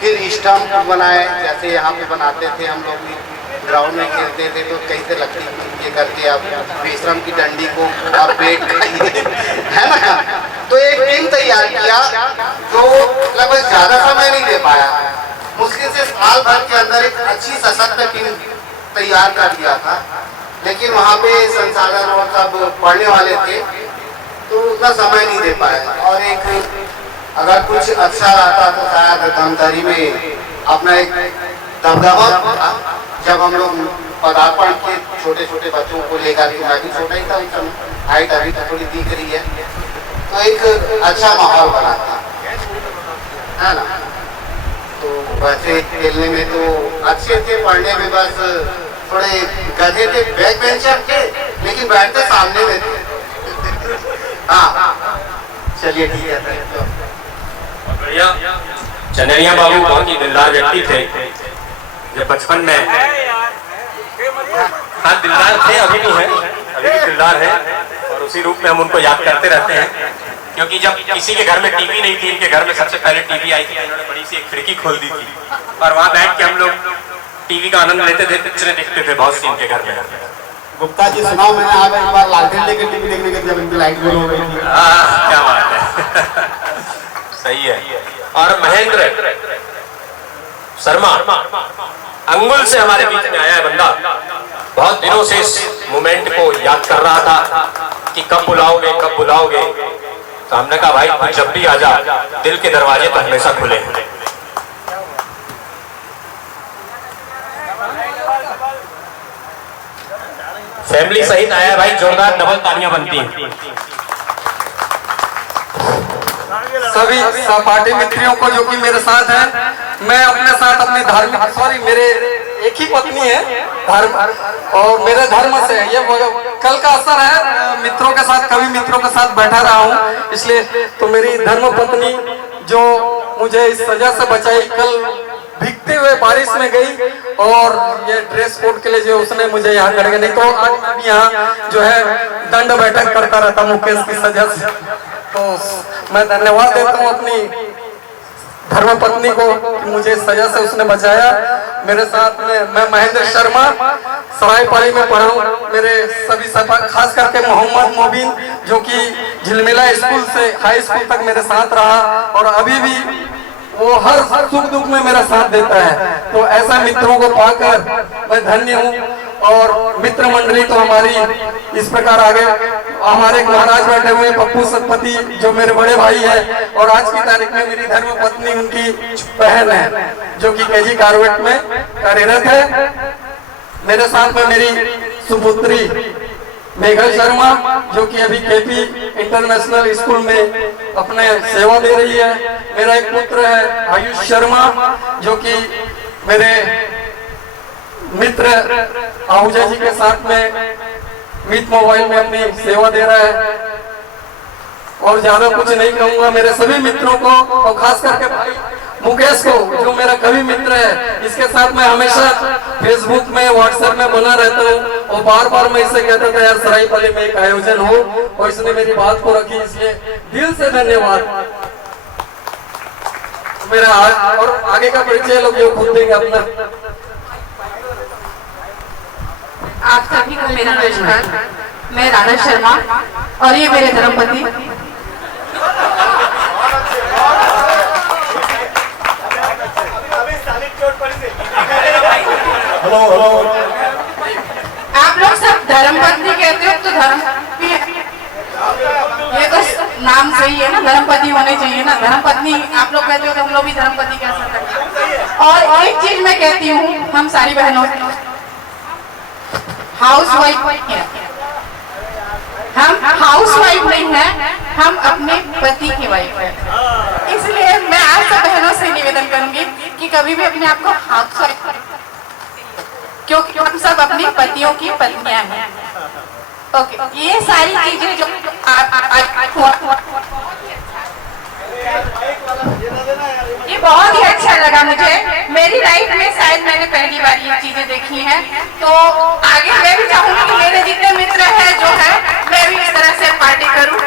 फिर स्टम्प बनाए, जैसे यहाँ पे बनाते थे हम लोग भी, ग्राउंड में खेलते थे। तो कैसे लकड़ी ये करके आप बेशरम की डंडी को और बैट है ना। तो एक टीम तैयार किया, तो लगभग ज़्यादा समय नहीं दे पाया, मुश्किल से साल भर के अंदर एक अच्छी सशक्त टीम तैयार कर दिया था। लेकिन वहाँ पे संसाधन और सब पढ़ने वाले थे, तो उतना समय नहीं दे पाए। और एक अगर कुछ अच्छा रहता तो शायद धमतरी में अपना एक दबदबा, जब हम लोग पदार्पण के छोटे छोटे बच्चों को लेकर के, मैं भी छोटा ही था उस समय, हाइट अभी तो थोड़ी दिख रही है, तो एक अच्छा माहौल बना था, है ना। तो वैसे खेलने में तो अच्छे थे, पढ़ने में बस थोड़े गधे थे, बैक बेंचर थे, लेकिन बैठते सामने में थे। हाँ चलिए ठीक है। बढ़िया। चनैया बाबू बहुत ही दिलदार व्यक्ति थे। जब बचपन में, हाँ दिलदार थे, अभी भी हैं, अभी भी दिलदार हैं, और उसी रूप में हम उनको याद करते रहते हैं। क्योंकि जब किसी के घर में टीवी नहीं थी, इनके घर में सबसे पहले टीवी आई थी। इन्होंने बड़ी सी एक खिड़की खोल दी थी, और वहाँ बैठ के हम लोग टीवी का आनंद लेते थे, पिक्चरें देखते थे बहुत सी इनके घर में। गुप्ता जी सुनाओ, मैंने आज एक बार लालटेन लेके टीवी देखने गए जब इनकी लाइट गुल हो गई थी। क्या बात है। सही है। और महेंद्र शर्मा अंगुल से हमारे बीच में आया है बंदा, बहुत दिनों से इस मोमेंट को याद कर रहा था कि कब बुलाओगे कब बुलाओगे। तो हमने कहा भाई तू जब भी आजा, दिल के दरवाजे तो हमेशा खुले हैं। फैमिली सहित आया भाई, जोरदार डबल तालियां बनती हैं। सभी सहपाठी मित्रों को जो कि मेरे साथ हैं, मैं अपने साथ अपनी धार्मिक, सॉरी मेरे एक ही पत्नी है धर्म, और मेरे धर्म से ये कल का असर है, मित्रों के साथ, कभी मित्रों के साथ बैठा रहा हूँ, इसलिए तो मेरी धर्म पत्नी जो मुझे इस सजा से बचाई, कल भीगते हुए बारिश में गई, और ये ड्रेस कोड के लिए जो उसने मुझे यहाँ कर गया, नहीं तो आज मैं भी यहाँ जो है दंड बैठक करता रहता मुकेश की सजा से। तो मैं धन्यवाद देता हूँ अपनी धर्मपत्नी को कि मुझे इस सजा से उसने बचाया। मेरे साथ में मैं महेंद्र शर्मा सरायपाली में पढ़ा हूँ, मेरे सभी खास करके मोहम्मद मोबिन जो कि झिलमिला स्कूल से हाई स्कूल तक मेरे साथ रहा, और अभी भी वो हर सुख दुख में मेरा साथ देता है। तो ऐसा मित्रों को पाकर मैं धन्य हूँ। और मित्र मंडली तो हमारी इस प्रकार आगे, हमारे महाराज बैठे हुए पप्पू सतपति जो मेरे बड़े भाई हैं, और आज की तारीख में मेरी धर्म पत्नी उनकी बहन है जो कि केजी कारवेट में कार्यरत है। मेरे साथ में मेरी सुपुत्री मेघल शर्मा जो कि अभी केपी इंटरनेशनल स्कूल में अपने सेवा दे रही है। मेरा एक पुत्र है आयुष शर्मा जो कि मेरे मित्र आहूजा जी के साथ में मीत मोबाइल में अपनी सेवा दे रहा है। और ज्यादा कुछ नहीं कहूंगा, मेरे सभी मित्रों को और खास करके भाई मुकेश को जो मेरा कवि मित्र है, इसके साथ मैं हमेशा फेसबुक में व्हाट्सएप में बना रहता हूँ, और बार बार मैं इससे कहता था यार सरायपाली में एक आयोजन हो, और इसने मेरी बात को रखी, इसलिए दिल से धन्यवाद। मेरा और आगे का परिचय लोग जो खुद देंगे अपना। आप सभी को मेरा नमस्कार। मैं राधा शर्मा और ये मेरे धर्मपति। आप लोग सब धर्मपत्नी कहते हो तो धर्म ये तो नाम सही है ना, धर्मपति होने चाहिए ना। धर्मपत्नी आप लोग कहते हो तो हम लोग भी धर्मपति कह सकते हैं। और एक चीज मैं कहती हूँ, हम सारी बहनों हाउस वाइफ है, हम हाउस वाइफ नहीं है, हम अपने पति की वाइफ है। इसलिए मैं आप सब बहनों से निवेदन करूंगी कि कभी भी अपने आप को हाथ से, क्योंकि हम सब अपनी पतियों की पत्नियां हैं। ओके, ये सारी चीजें जो ये बहुत ही अच्छा लगा मुझे। मेरी लाइफ में शायद मैंने पहली बार ये चीजें देखी हैं, तो आगे मैं भी चाहूंगी कि मेरे जितने मित्र हैं जो है, मैं भी इस तरह से पार्टी करूं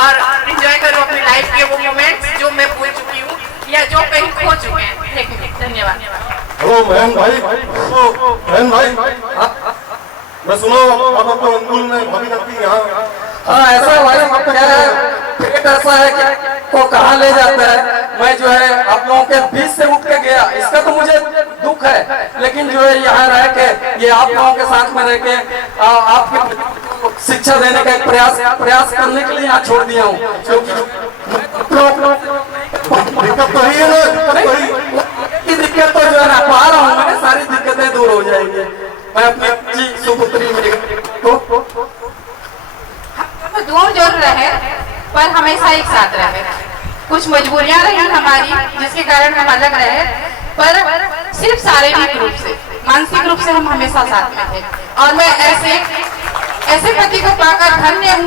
और एंजॉय करूं अपनी लाइफ के वो मोमेंट्स जो मैं भूल चुकी हूँ या जो कहीं खो चुके हैं। धन्यवाद। हेलो बहन भाई, बहन भाई, मैं सुनो अब आपको अंकुल में भाभी लगती यहाँ। हाँ ऐसा है भाई, अब क्या है, पेट ऐसा है कि को कहाँ ले जाता है। मैं जो है आप लोगों के बीच से उठ के गया, इसका तो मुझे दुख है, लेकिन जो है यहाँ रह के ये आप लोगों के साथ में रह के आपकी शिक्षा देने का एक प्रयास करने के लिए यहाँ छोड़ दिया हूँ, क्योंकि दिक्कत तो ही है ना, दिक्कत तो जो है ना पा रहा हूँ, मैंने सारी दिक्कतें दूर हो जाएंगी। मैं अपनी सुपुत्री मेरी दूर जरूर रहे पर हमेशा एक साथ रहे। कुछ मजबूरियां रही हमारी जिसके कारण हम अलग रहे, पर सिर्फ शारीरिक रूप से, मानसिक रूप से हम हमेशा साथ में थे। और मैं ऐसे पति को पाकर धन्य हूँ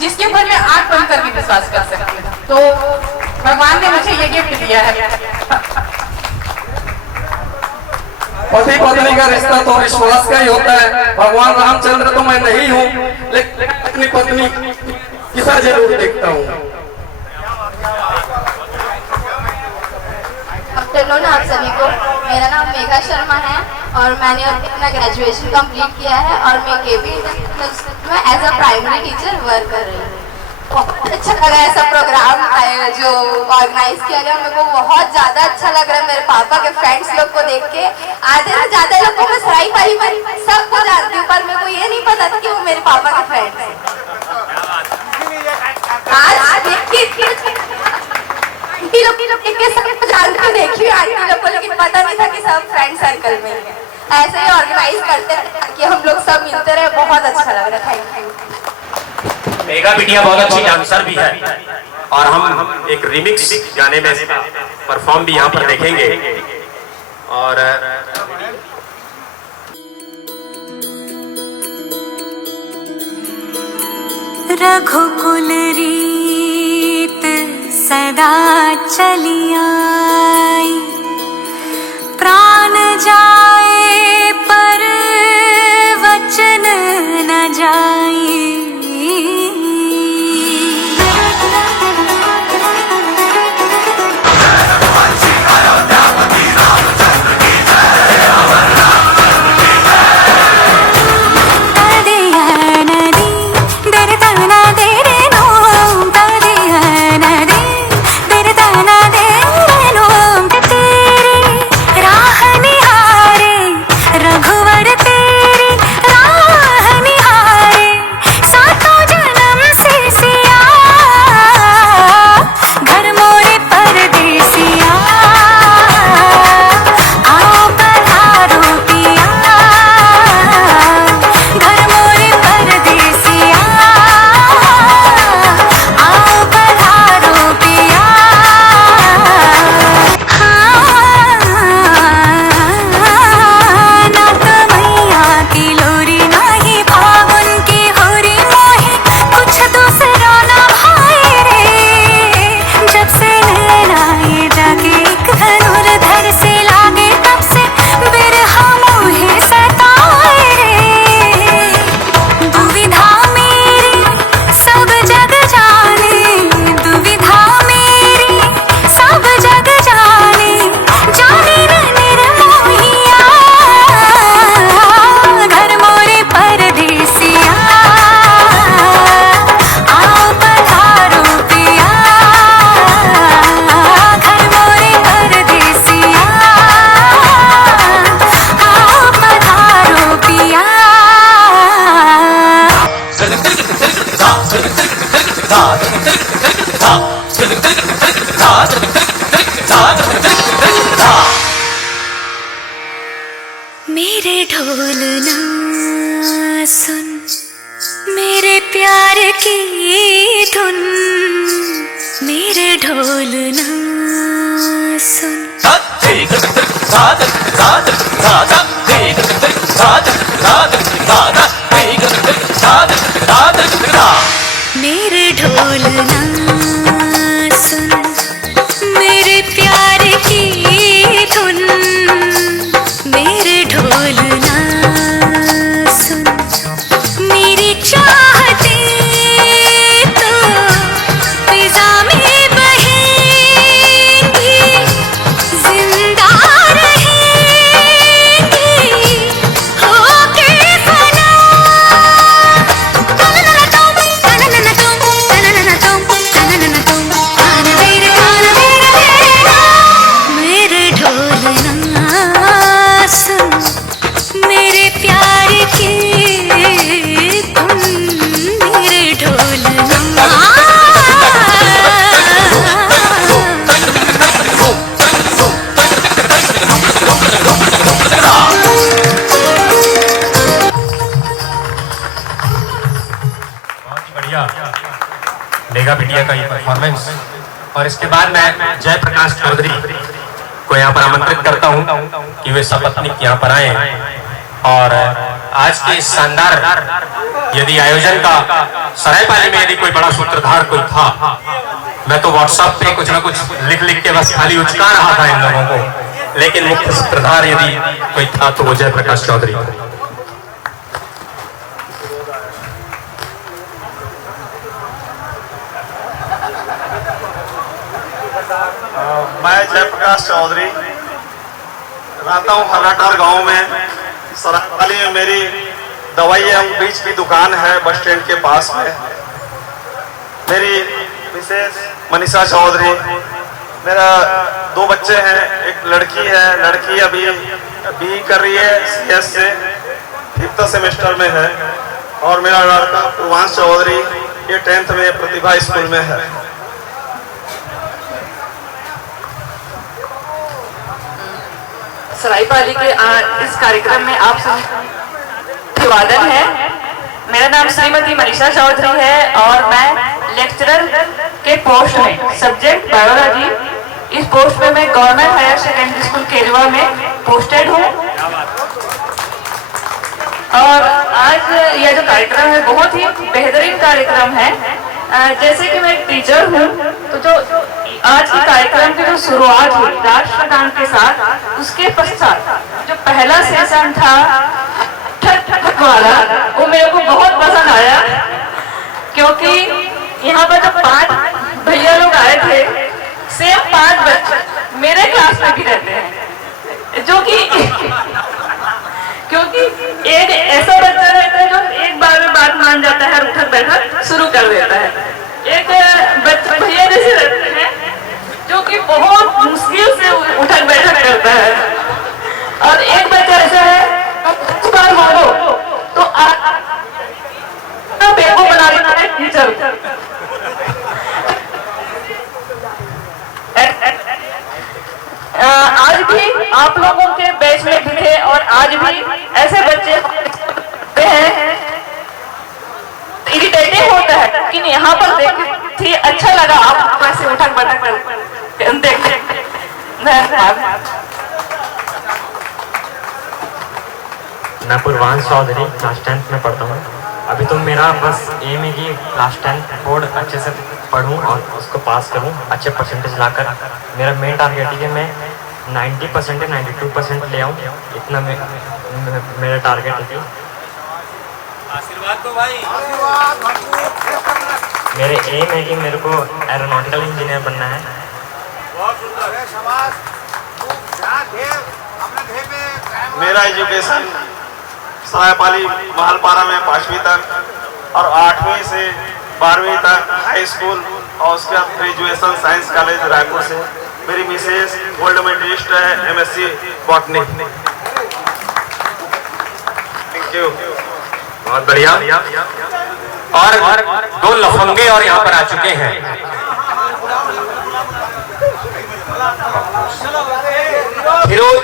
जिसके ऊपर मैं आंख बंद कर भी विश्वास कर सकती हूँ। तो भगवान ने मुझे ये गिफ्ट दिया है। पति पत्नी का रिश्ता तो विश्वास का ही होता है। भगवान रामचंद्र तो मैं नहीं हूँ, लेकिन अपनी पत्नी की तरह जरूर देखता हूँ। आफ्टरनून आप सभी को, मेरा नाम मेघा शर्मा है और मैंने अपना ग्रेजुएशन कंप्लीट किया है और मैं केपी में as a primary teacher work कर रही हूँ। बहुत अच्छा लगा ऐसा प्रोग्राम जो ऑर्गेनाइज किया गया, मेरे को बहुत ज़्यादा अच्छा लग रहा है। मेरे पापा के फ्रेंड्स लोग को देख के आधे से ज़्यादा लोग को मैं सराई पाली में सबको जानती हूँ, पर मेरे को ये नहीं पता था कि वो मेरे पापा के फ्रेंड्स हैं। आज देखी आंटी लोग को, लेकिन पता नहीं था कि सब फ्रेंड सर्कल में है। ऐसे ही ऑर्गेनाइज करते रहे कि हम लोग सब मिलते रहे, बहुत अच्छा लग रहा है। Thank you. मेघा बिटिया बहुत अच्छी डांसर भी है और हम एक रिमिक्स गाने में परफॉर्म भी यहाँ पर देखेंगे। और रघुकुल रीत सदा चली आई, प्राण जाए पर वचन न जाए। मेरे ढोल ना सुन, मेरे प्यार की धुन, मेरे ढोल ना सुन। मेरे ढोल ना सुन, मेरे प्यार की धुन। मेरे ढोल ना सुन, मेरी चाहते तो फिजा में बहेंगी, जिंदा रहेंगी होके फना। मेरे ढोल ना सुन, मेरे प्यार की धुन। मेरे ढोल ना बढ़िया मेगा बिटिया का ये परफॉर्मेंस। और इसके बाद मैं जयप्रकाश चौधरी को यहाँ पर आमंत्रित करता हूँ कि वे सपत्नीक यहाँ पर आए और आज के इस शानदार यदि आयोजन का सरायपाली में यदि कोई बड़ा सूत्रधार कोई था, मैं तो व्हाट्सएप पे कुछ ना कुछ लिख लिख के बस खाली उचका रहा था इन लोगों को, लेकिन मुख्य सूत्रधार यदि कोई था तो वो जयप्रकाश चौधरी। मैं जयप्रकाश चौधरी रहता हूँ हराटार गांव में। सरायपाली में मेरी दवाई एवं बीज की दुकान है, बस स्टैंड के पास में। मेरी मिसेस मनीषा चौधरी, मेरा 2 बच्चे हैं, एक लड़की है, लड़की अभी BE कर रही है CS से, 5th सेमेस्टर में है। और मेरा लड़का पूर्वांश चौधरी, ये 10th में प्रतिभा स्कूल में है। सरायपाली के इस कार्यक्रम में आप सभी अभिवादन है। मेरा नाम श्रीमती मनीषा चौधरी है और मैं लेक्चरर के पोस्ट में सब्जेक्ट बायोलॉजी, इस पोस्ट पे मैं गवर्नमेंट हायर सेकेंडरी स्कूल केरवा में पोस्टेड हूँ। और आज यह जो कार्यक्रम है बहुत ही बेहतरीन कार्यक्रम है। जैसे कि मैं टीचर हूँ तो जो आज के कार्यक्रम की जो शुरुआत हुई राष्ट्रगान के साथ, उसके पश्चात जो पहला सेशन था ठक ठक वाला, वो मेरे को बहुत पसंद आया, क्योंकि यहाँ पर जो 5 भैया लोग आए थे, सेम 5 बच्चे मेरे क्लास में भी रहते हैं, जो कि क्योंकि एक ऐसा बच्चा रहता है जो एक बार में बात मान जाता है और उठक बैठक शुरू कर देता है। एक बच्चा भैया जैसे रहते हैं जो कि बहुत मुश्किल से उठक बैठक करता है, और एक बच्चा ऐसा है तो बार मारो तो बेवकूफ बना देता है टीचर। आज भी आप लोगों के बैच में भी थे और आज भी ऐसे बच्चे हैं, इरिटेटिंग होता है, लेकिन यहाँ पर देखी अच्छा लगा आप वैसे उठक बैठक देखते। मैं पूर्वांश चौधरी क्लास 10th में पढ़ता हूँ। अभी तो मेरा बस एम है कि क्लास 10 बोर्ड अच्छे से पढूं और उसको पास करूं अच्छे परसेंटेज लाकर। मेरा मेन टारगेट है कि मैं 90% या 92% ले आऊं, इतना मेरा टारगेट है। आशीर्वाद दो भाई। मेरे एम है कि मेरे को एरोनॉटिकल इंजीनियर बनना है। मेरा एजुकेशन सरायपाली महलपारा में 5वीं तक और 8वीं से 12वीं तक हाई स्कूल, और उसके बाद ग्रेजुएशन साइंस कॉलेज रायपुर से। मेरी मिसेस गोल्ड मेडलिस्ट है MSc बॉटनी। Thank you. बहुत बढ़िया। और 2 लफंगे और यहाँ पर आ चुके हैं। फिरोज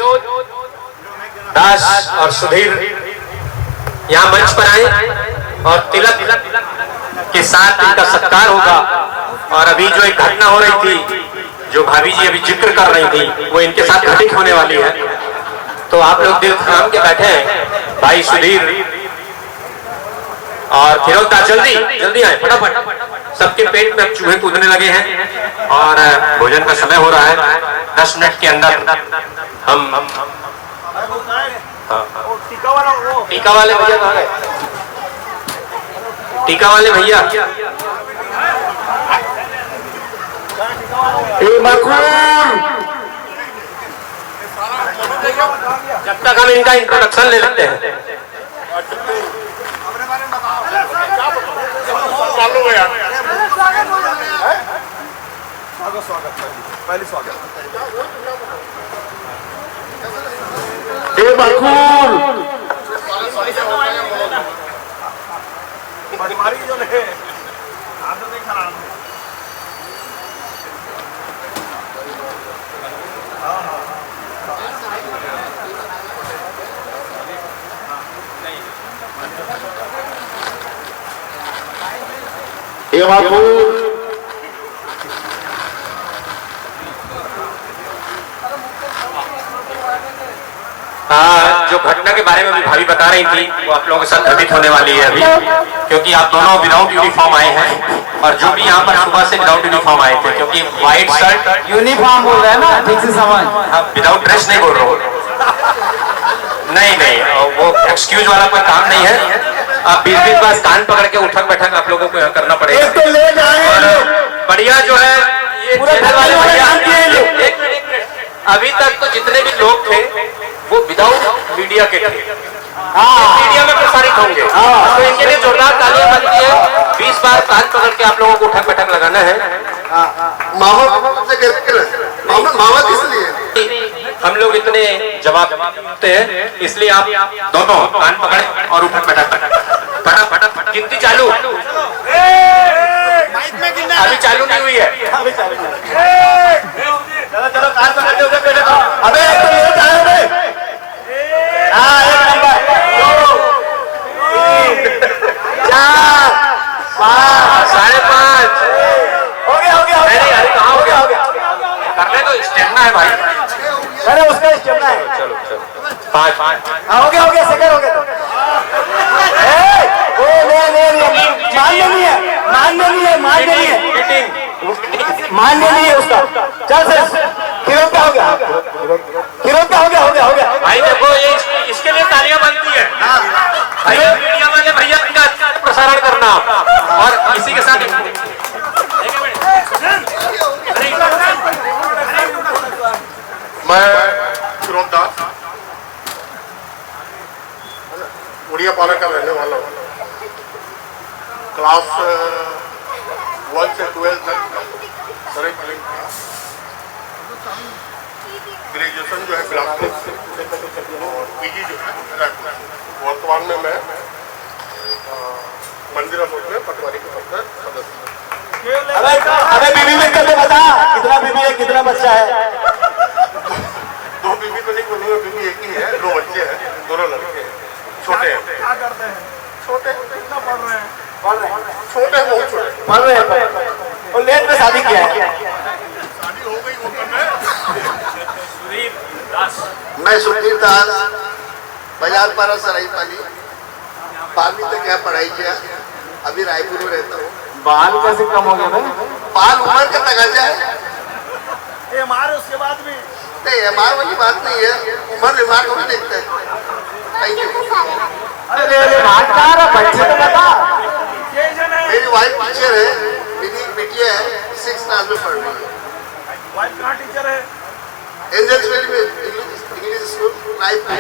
दास और सुधीर यहाँ मंच पर आए और तिलक के साथ इनका सत्कार होगा और अभी जो एक घटना हो रही थी, जो भाभी जी अभी जिक्र कर रही थी, वो इनके साथ घटित होने वाली है। तो आप लोग दिल थाम के बैठे हैं। भाई सुधीर और फिरोजदार जल्दी आए फटाफट। सबके पेट में अब चूहे कूदने लगे हैं और भोजन का समय हो रहा है। 10 मिनट के अंदर हम टीका वाले भैया कहाँ गए? टीका वाले भैया जब तक हम इनका इंट्रोडक्शन ले लेते हैं। जो घटना के बारे में भी भाभी बता रही थी, वो आप लोगों के साथ घटित होने वाली है अभी, क्योंकि आप दोनों विदाउट यूनिफॉर्म आए हैं और जो भी यहाँ पर सुबह से विदाउट यूनिफॉर्म आए थे, क्योंकि व्हाइट शर्ट यूनिफॉर्म बोल रहे हैं ना, ठीक से समझ। आप विदाउट ड्रेस नहीं बोल रहे हो? नहीं, वो एक्सक्यूज वाला कोई काम नहीं है। आप 20 बार कान पकड़ के उठक बैठक आप लोगों को यहाँ करना पड़ेगा। और बढ़िया जो है ये अभी तक तो जितने भी लोग थे वो विदाउट मीडिया के थे, मीडिया में प्रसारित होंगे, तो इनके लिए जोरदार तालियां बनती है। 20 बार कान पकड़ के आप लोगों को उठक बैठक लगाना है। मामा किस लिए? हम लोग इतने जवाब देते हैं, इसलिए आप दोनों कान पकड़े और उठक बैठक फटाफट। गिनती चालू, अभी चालू नहीं हुई है। चलो कान पकड़ के उधर बैठो। अबे तो ये चाहे बे। हाँ, 1 नंबर 2 3 4 5 5:30 हो गया। अरे कहाँ हो गया? करने तो स्टेमिना है भाई। अरे उसका स्टेमिना है। चलो 5 हाँ हो गया सेकंड हो गया। मान्य नहीं है उसका। चल सर खिरों का हो गया। भाई देखो ये इसके लिए तालियां बनती है भाई। मीडिया वाले भैया इनका प्रसारण करना और इसी के साथ मैं फिरोजदास उड़िया पारा का रहने वाला हूँ। क्लास 1 से 12 तक सरे ग्रेजुएशन जो है बिलासपुर और पीजी जो है रायपुर। वर्तमान में मैं मंदिर में पटवारी के पद पर सदस्य। अबे बीबी में करके बता कितना बीबी है, कितना बच्चा है? 2 बीबी तो नहीं बोलूँगा, बीबी एक ही है, 2 बच्चे हैं, दोनों लड़के हैं, छोटे हैं। क्या करते हैं? छोटे कितना पढ़ रहे हैं? छोटे हैं, बहुत छोटे पढ़ रहे हैं और लेट में शादी किया है। शादी हो गई वो कब है? मैं सुधीर दास बाजार पारा सराईपाली 12वीं तक यहाँ पढ़ाई किया। अभी रायपुर में रहता हूँ। बाल कैसे कम हो गया भाई? बाल उम्र का तकाजा है। एमआर उसके बाद भी नहीं, एमआर वाली बात नहीं है, उम्र एमआर को भी देखता है। Thank you. अरे बात कहाँ रहा बच्चे तो बता। मेरी वाइफ टीचर है, मेरी एक बिटिया है 6th क्लास में पढ़ रही है। वाइफ कहाँ टीचर है? एंजल्सवेल में इंग्लिश स्कूल रायपुर।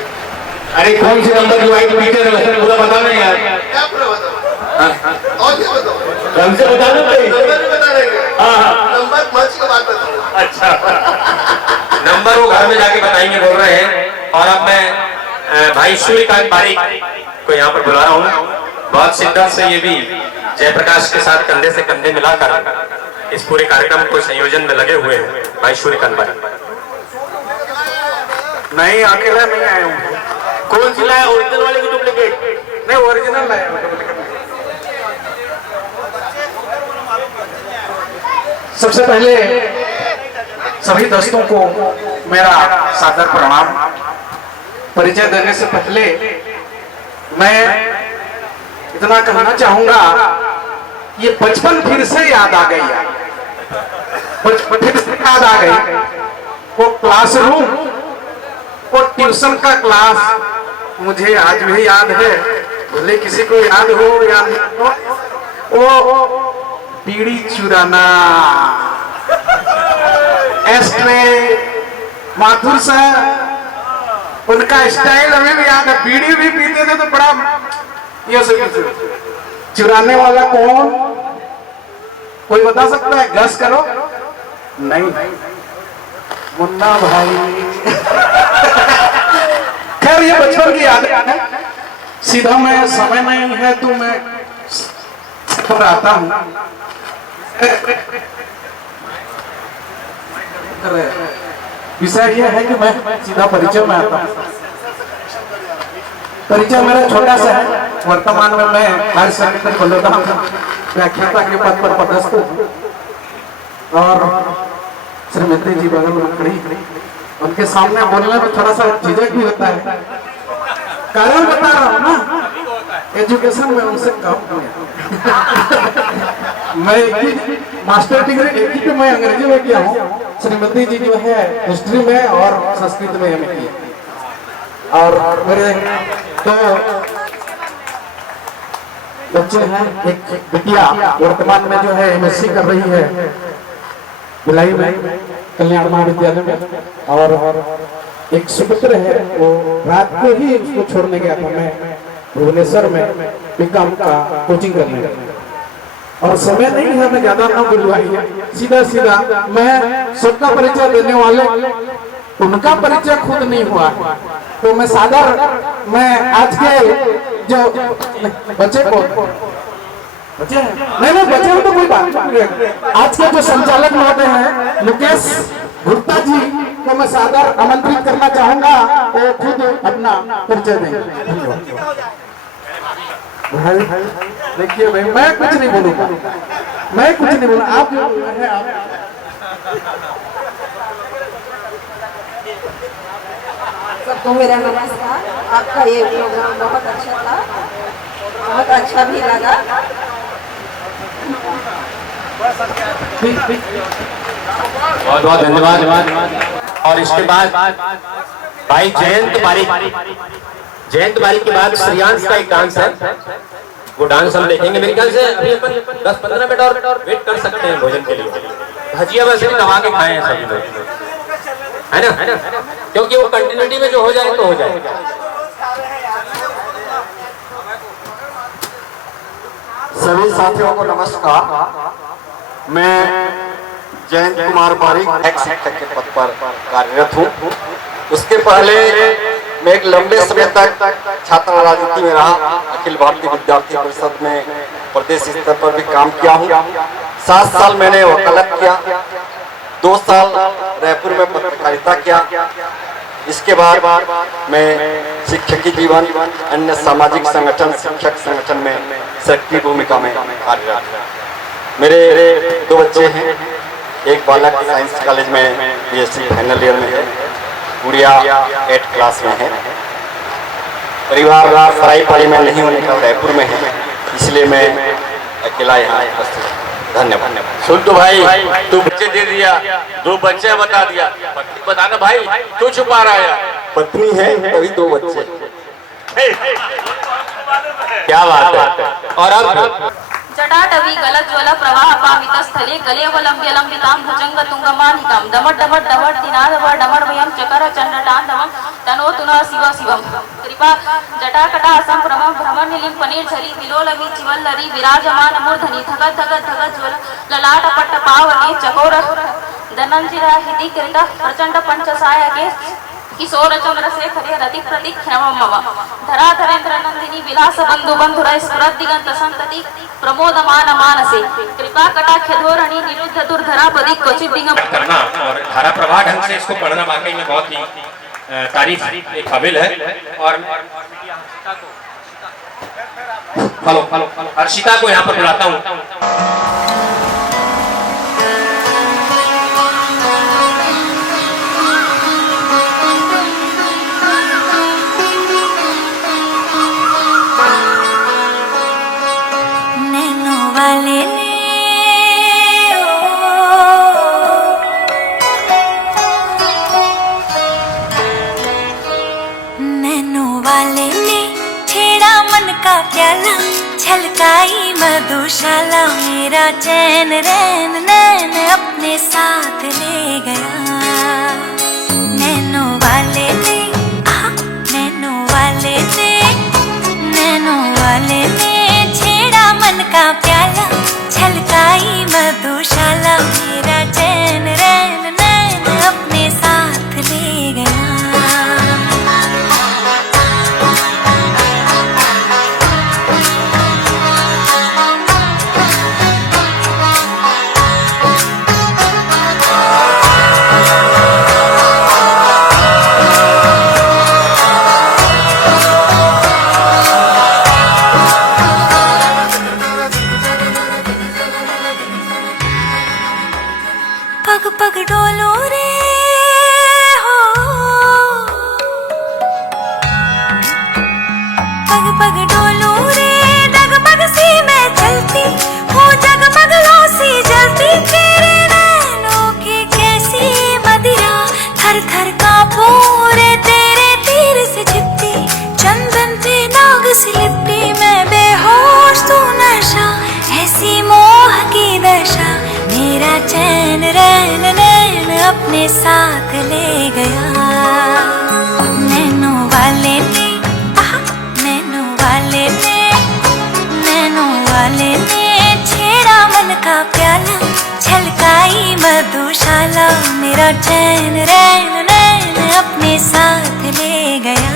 अरे कौन सी नंबर की वाइफ टीचर है पूरा बता नहीं यार। क्या पूरा बताओ? और क्या बताओ? ढंग से बता दो। नंबर भी बता देंगे। नंबर मंच के बाद बताओ। अच्छा नंबर वो घर में जाके बताएंगे बोल रहे हैं। और अब मैं भाई सूर्यकांत बारिक को यहाँ पर बुला रहा हूँ। बहुत शिद्दत से ये भी जयप्रकाश के साथ कंधे से कंधे मिलाकर इस पूरे कार्यक्रम को संयोजन में लगे हुए हैं। भाई सूर्यकांत बारिक। नहीं अकेला नहीं आया हूँ। कौन सी लाया? ओरिजिनल वाले की डुप्लीकेट? नहीं ओरिजिनल लाया। सबसे पहले सभी दोस्तों को मेरा सादर प्रणाम। परिचय देने से पहले मैं इतना कहना चाहूंगा, ये बचपन फिर से याद आ गई है, फिर से याद आ गई। वो क्लासरूम, वो ट्यूशन का क्लास मुझे आज भी याद है, भले किसी को याद हो या नहीं हो। वो बीड़ी चुराना, एस्ट्रे, माथुर साहब, उनका स्टाइल हमें भी याद है। बीड़ी भी पीते थे तो बड़ा ये सब। चुराने वाला कौन, कोई बता सकता है? गैस करो। नहीं, मुन्ना भाई। खैर ये बचपन की याद है। सीधा मैं, समय नहीं है तो मैं आता हूँ। विषय यह है कि मैं सीधा परिचय में आता हूँ। परिचय मेरा छोटा सा है। वर्तमान में मैं हायर सेकेंडरी बलौदा व्याख्याता के पद पर पदस्थ हूँ और श्रीमती जी बगल में खड़ी, उनके सामने बोलने में थोड़ा सा झिझक भी होता है। कारण बता रहा हूँ ना, एजुकेशन में उनसे कम मैं मास्टर डिग्री एक ही मैं अंग्रेजी में किया हूँ। श्रीमती जी जो है हिस्ट्री में और संस्कृत में एमए किए। और मेरे तो बच्चे हैं, एक बिटिया वर्तमान में जो है एमएससी कर रही है भिलाई में, कल्याण महाविद्यालय में, और एक सुपुत्र है, वो रात को ही उसको छोड़ने गया था मैं भुवनेश्वर में बीकॉम का कोचिंग करने, और समय नहीं है, मैं ज्यादा ना बुलवाइए, सीधा सीधा मैं सबका परिचय देने वाले, उनका परिचय खुद नहीं हुआ तो मैं सादर, मैं आज के जो बच्चे को बच्चे नहीं बच्चे तो कोई बात नहीं, आज के जो संचालक महोदय हैं मुकेश गुप्ता जी को मैं सादर आमंत्रित करना चाहूंगा, वो खुद अपना परिचय देंगे। भाई देखिए भाई, मैं कुछ नहीं बोलूंगा, मैं कुछ नहीं बोलूंगा, आप जो है आप। सबको मेरा नमस्कार। आपका ये प्रोग्राम बहुत अच्छा था, बहुत अच्छा भी लगा। बहुत बहुत धन्यवाद। और इसके बाद भाई जयंत बारिक के बाद श्रेयांश का एक डांस है, वो डांस हम देखेंगे। मेरे ख्याल से अभी अपन 10-15 मिनट और वेट कर सकते हैं भोजन के लिए। भजिया वैसे भी दबा के खाए हैं सभी लोग, है ना, क्योंकि वो कंटिन्यूटी में जो हो जाए तो हो जाए। सभी साथियों को नमस्कार। मैं जयंत कुमार बारिक एक्स शिक्षक के पद पर कार्यरत हूँ। उसके पहले मैं एक लंबे समय तक छात्र राजनीति में रहा, अखिल भारतीय विद्यार्थी परिषद में प्रदेश स्तर पर भी काम किया हूँ। 7 साल मैंने वकालत किया, 2 साल रायपुर में पत्रकारिता किया। इसके बाद मैं शिक्षकी जीवन, अन्य सामाजिक संगठन, शिक्षक संगठन में सक्रिय भूमिका में कार्यरत। मेरे 2 बच्चे हैं, एक बालक साइंस कॉलेज में बीएससी फाइनल ईयर में है, गुड़िया 8th क्लास में है। परिवार सरायपाली में नहीं होने का रायपुर में है, इसलिए मैं अकेला यहाँ उपस्थित हूँ। धन्यवाद। सुन तो भाई, तू बच्चे दे दिया, 2 बच्चे बता दिया, बताना भाई क्यों छुपा रहा है? पत्नी है तभी 2 बच्चे। क्या बात है। और अब जटाटवी गलज्वल प्रवाह पावितस्थले गलेवलंब्यलंबितां भुजंग तुंगमानिकां डमट डमट डमट दिनादव डमट वयं चकर चंडटांडवं तनोतु न शिव शिवं कृपा जटाकटा संभ्रमं भ्रमणनिलिं पनीरझरी विलोलवी चिवल्लरी विराजमान मूर्धनि धगत धगत धगत ज्वल ललाटपट्ट पावके चकोर धनंजिरा हिति कृत प्रचंड पंचसायके किशोर चंद्रशेखर रति प्रतीक मम धराधरेन्द्र नंदिनी विलास बंधु बंधुर स्फुरद दिगंत संतति प्रमोदमान मानसे कृपा कटाक्ष धोरणी निरुद्ध दुर्धरा पदी क्वचित दिगम करना और धारा प्रवाह ढंग से इसको पढ़ना वाकई में बहुत ही तारीफ के काबिल है। और हर्षिता को यहाँ पर बुलाता हूँ। वाले ने नैनो वाले ने छेड़ा मन का प्याला, छलकाई मधुशाला, मेरा चैन रैन नैन अपने साथ ले गया। नैनो वाले ने, नैनो वाले ने, नैनो वाले ने छेड़ा मन का प्याला, छलकाई मधुशाला, मेरा चैन रैन नैन अपने साथ ले गया। पग पग डोलो रे हो, पग पग डोलो रे, डगमग सी मैं चलती हूँ, जगमगलों सी जलती, तेरे नैनों की कैसी मदिरा, थर थर कांपू रे तेरे तीर से चिपटी, चंदन पे नाग सी लिपटी, मैं बेहोश तू नशा, ऐसी मोह की दशा, मेरा चैन रैन नैन अपने साथ ले गया। नैनो वाले ने, नैनो वाले ने, नैनो वाले ने छेड़ा मन का प्याला, छलकाई मधुशाला, मेरा चैन रैन नैन अपने साथ ले गया।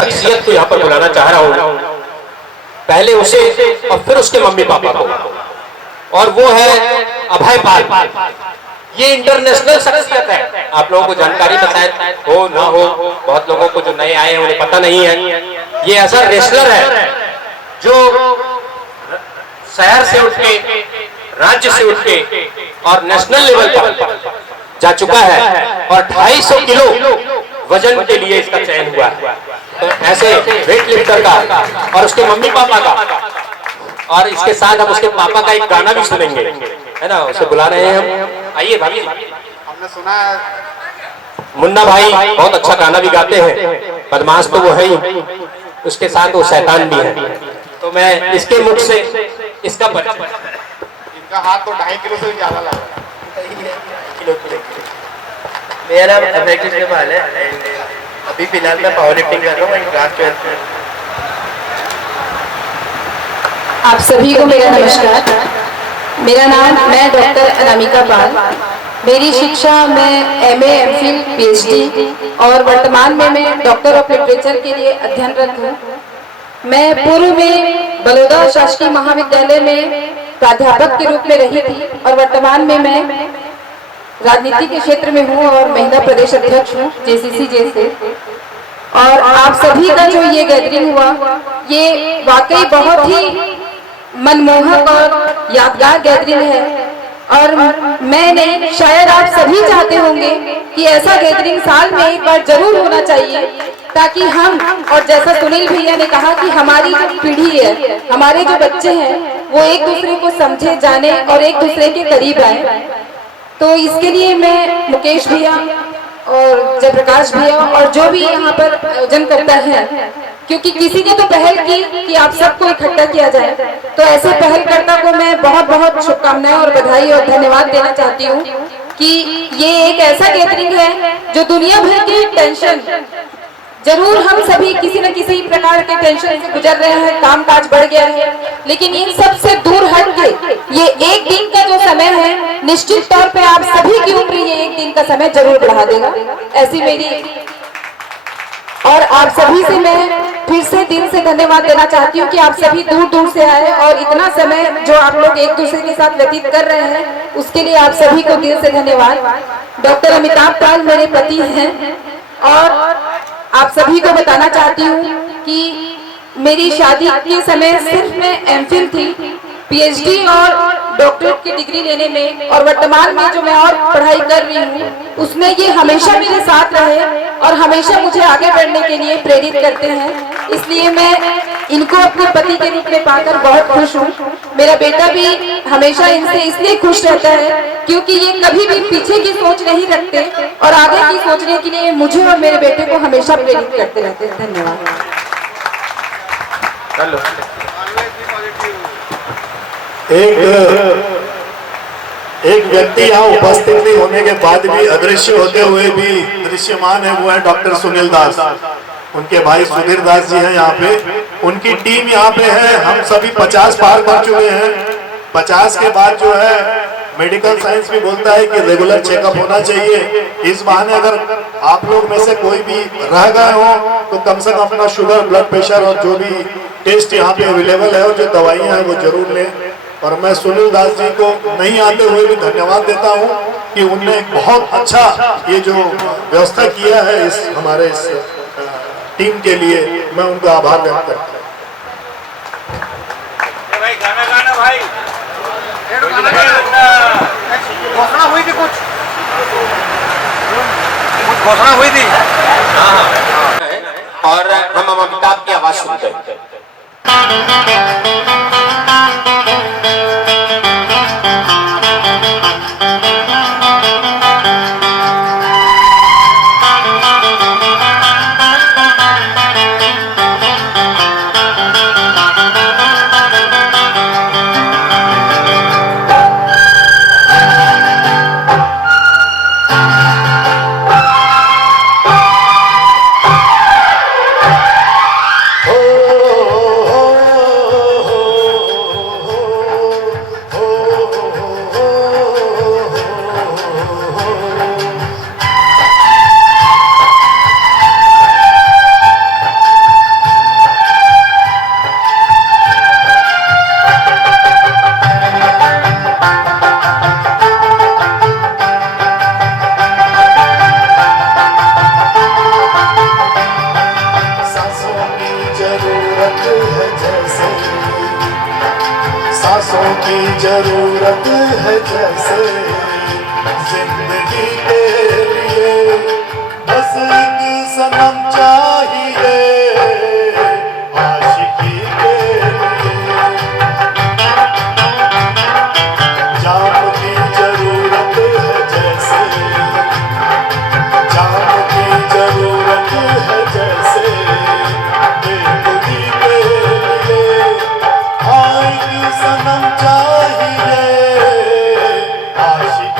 शख्सियत को यहाँ पर बुलाना चाह रहा हूँ, पहले उसे और फिर उसके मम्मी पापा को, और वो है अभय पाल। ये इंटरनेशनल शख्सियत है, आप लोगों को जानकारी तो शायद हो ना हो, बहुत लोगों को जो नए आए हैं उन्हें पता नहीं है। ये ऐसा रेसलर है जो शहर से उठ के, राज्य से उठ के और नेशनल लेवल पर जा चुका है, और 250 किलो वजन के लिए इसका चयन हुआ है। तो ऐसे वेट लिफ्टर का और उसके मम्मी पापा का, और इसके साथ हम उसके पापा का एक गाना भी सुनेंगे, है ना, उसे बुला रहे हैं हम। आइए भाभी। हमने सुना है मुन्ना भाई बहुत अच्छा गाना भी गाते हैं, बदमाश तो वो है ही, उसके साथ वो शैतान भी है। तो मैं इसके मुख से इसका इनका हाथ तो 2.5 किलो से ज्यादा लग रहा है। मेरा नाम अभय कृष्ण पाल है, अभी फिलहाल मैं पावर लिफ्टिंग कर रहा हूँ क्लास 12 में। आप सभी को मेरा नमस्कार। मेरा नाम, मैं डॉक्टर अनामिका पाल। मेरी शिक्षा में MA, MPhil, PhD और वर्तमान में मैं डॉक्टर ऑफ लिटरेचर के लिए अध्ययनरत हूँ। मैं पूर्व में बड़ौदा शासकीय महाविद्यालय में प्राध्यापक के रूप में रही थी, और वर्तमान में मैं राजनीति के क्षेत्र में हूँ और महिला प्रदेश अध्यक्ष हूँ JCCJ से। और आप सभी का जो ये गैदरिंग हुआ, ये वाकई बहुत ही मनमोहक और यादगार गैदरिंग है। और मैंने, शायद आप सभी चाहते होंगे कि ऐसा गैदरिंग साल में एक बार जरूर होना चाहिए, ताकि हम, और जैसा सुनील भैया ने कहा कि हमारी जो पीढ़ी है, हमारे जो बच्चे हैं, वो एक दूसरे को समझे, जाने और एक दूसरे के करीब आए। तो इसके लिए मैं मुकेश भैया और जयप्रकाश भैया और जो भी यहाँ पर आयोजन करता है, क्योंकि किसी ने तो पहल की कि आप सबको इकट्ठा किया जाए, तो ऐसे पहलकर्ता को मैं बहुत बहुत शुभकामनाएं और बधाई और धन्यवाद देना चाहती हूँ कि ये एक ऐसा गैदरिंग है जो दुनिया भर की टेंशन, जरूर हम सभी किसी न किसी प्रकार के टेंशन से गुजर रहे हैं, काम काज बढ़ गया है, लेकिन इन सब से दूर हट के ये एक दिन का जो समय है, निश्चित तौर पे आप सभी की उम्र ये एक दिन का समय जरूर बढ़ा देगा, ऐसी मेरी। और आप सभी से मैं फिर से दिल से धन्यवाद देना चाहती हूँ कि आप सभी दूर दूर से आए और इतना समय जो आप लोग एक दूसरे के साथ व्यतीत कर रहे हैं, उसके लिए आप सभी को दिल से धन्यवाद। डॉक्टर अमिताभ पाल मेरे पति हैं, और आप सभी को बताना चाहती हूँ कि मेरी शादी के समय सिर्फ मैं MPhil थी, PhD और डॉक्टरेट की डिग्री लेने में और वर्तमान में जो मैं और पढ़ाई कर रही हूँ उसमें ये हमेशा मेरे साथ रहे और हमेशा मुझे आगे बढ़ने के लिए प्रेरित करते हैं। इसलिए मैं इनको अपने पति के रूप में पाकर बहुत खुश हूँ। मेरा बेटा भी हमेशा इनसे इसलिए खुश रहता है क्योंकि ये कभी भी पीछे की सोच नहीं रखते और आगे की सोचने के लिए मुझे और मेरे बेटे को हमेशा प्रेरित करते रहते हैं। धन्यवाद। एक व्यक्ति यहाँ उपस्थित नहीं होने के बाद भी अदृश्य होते हुए भी दृश्यमान है, वो है डॉक्टर सुनील दास। उनके भाई सुधीर दास जी हैं यहाँ पे, उनकी टीम यहाँ पे है। हम सभी 50 पार कर चुके हैं। 50 के बाद जो है मेडिकल साइंस भी बोलता है कि रेगुलर चेकअप होना चाहिए। इस बहाने अगर आप लोग में से कोई भी रह गए हो तो कम से कम अपना शुगर, ब्लड प्रेशर और जो भी टेस्ट यहाँ पे अवेलेबल है और जो दवाइयाँ हैं वो जरूर लें। और मैं सुनील दास जी को नहीं आते हुए भी धन्यवाद देता हूँ कि उनने एक बहुत अच्छा ये जो व्यवस्था किया है इस हमारे इस टीम के लिए, मैं उनका आभार व्यक्त करता हूँ। भाई गाना गाना भाई घोषणा हुई थी, कुछ घोषणा हुई थी। और हम अमिताभ की आवाज सुनते हैं। सांसों की जरूरत है जैसे जिंदगी के लिए, बस एक सनम चाहिए आशिकी के लिए। जाम की जरूरत है जैसे, जाम की जरूरत है जैसे बेखुदी के लिए, आएगी सनम चाहिए आशिकी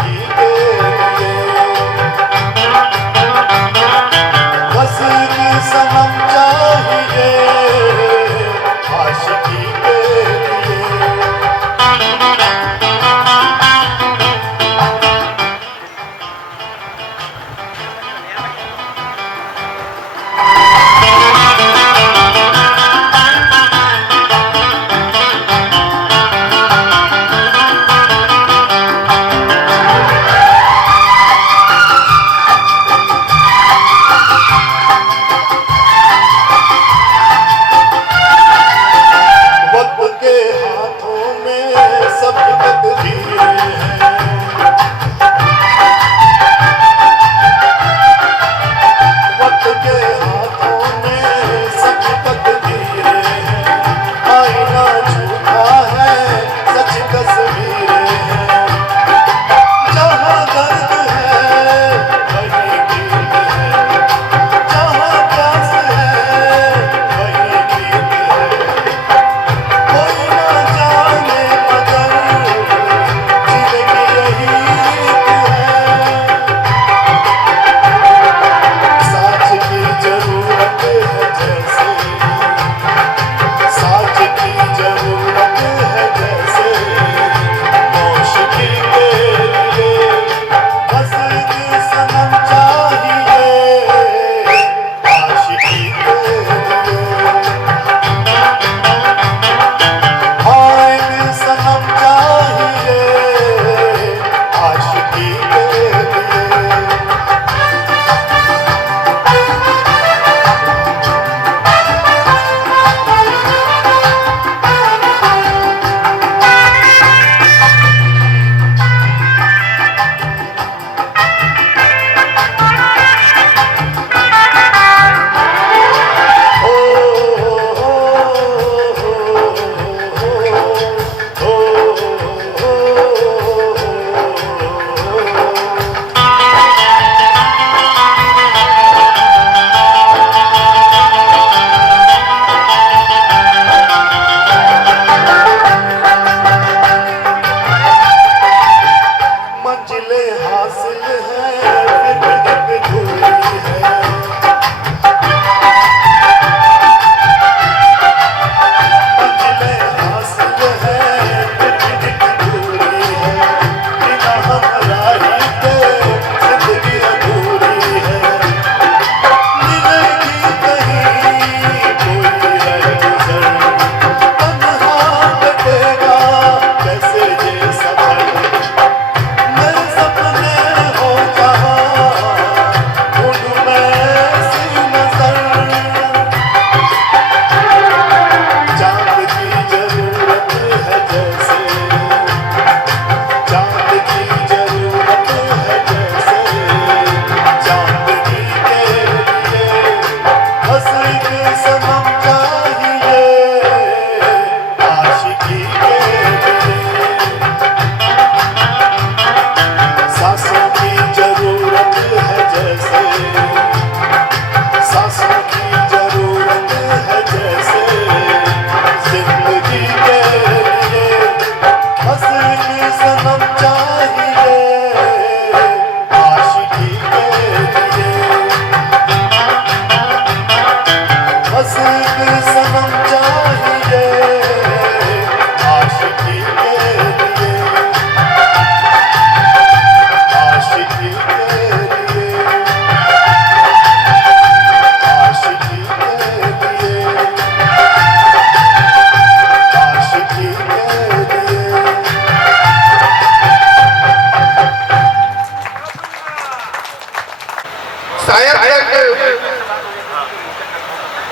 शायद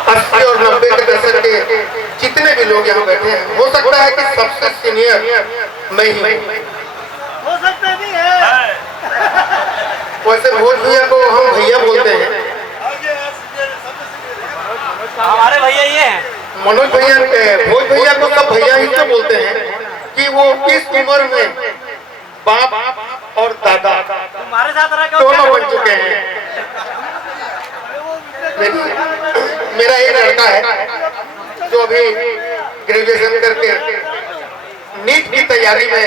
80 और 90 के दशक के जितने भी लोग यहाँ बैठे हैं, हो सकता है कि सबसे सीनियर मैं ही हो सकता भी है। वैसे भोज भैया को हम भैया बोलते हैं, हमारे भैया ये हैं। मनोज भैया, भोज भैया को सब भैया ही से बोलते हैं कि वो इस उम्र में बाप और दादा तुम्हारे साथ दोनों बन चुके हैं। मेरा एक लड़का है जो अभी ग्रेजुएशन करके नीट की तैयारी में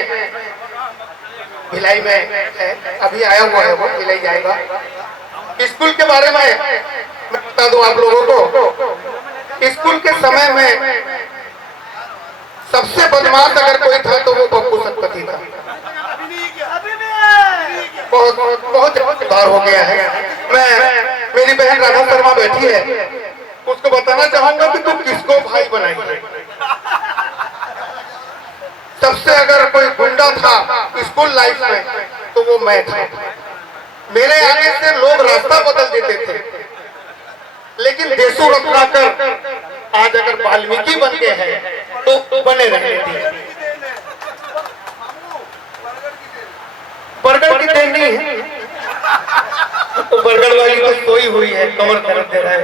भिलाई में है, अभी आया हुआ है, वो भिलाई जाएगा। स्कूल के बारे में मैं बता दूं आप लोगों को, स्कूल के समय में सबसे बदमाश अगर कोई था तो वो पप्पू सतपथी था। बहुत सुधार हो गया है। मेरी बहन राधा शर्मा बैठी है, उसको बताना चाहूंगा कि तुम किसको भाई बनाई। सबसे अगर कोई गुंडा था स्कूल लाइफ में तो वो मैं था। मेरे आने से लोग रास्ता बदल देते थे, लेकिन देशु रत्नाकर आज अगर वाल्मीकि बन गए हैं तो बने रहने थे। बरगढ़ की देन नहीं है, तो बरगढ़ वाली तो सोई हुई है, कमर दर्द दे रहा है।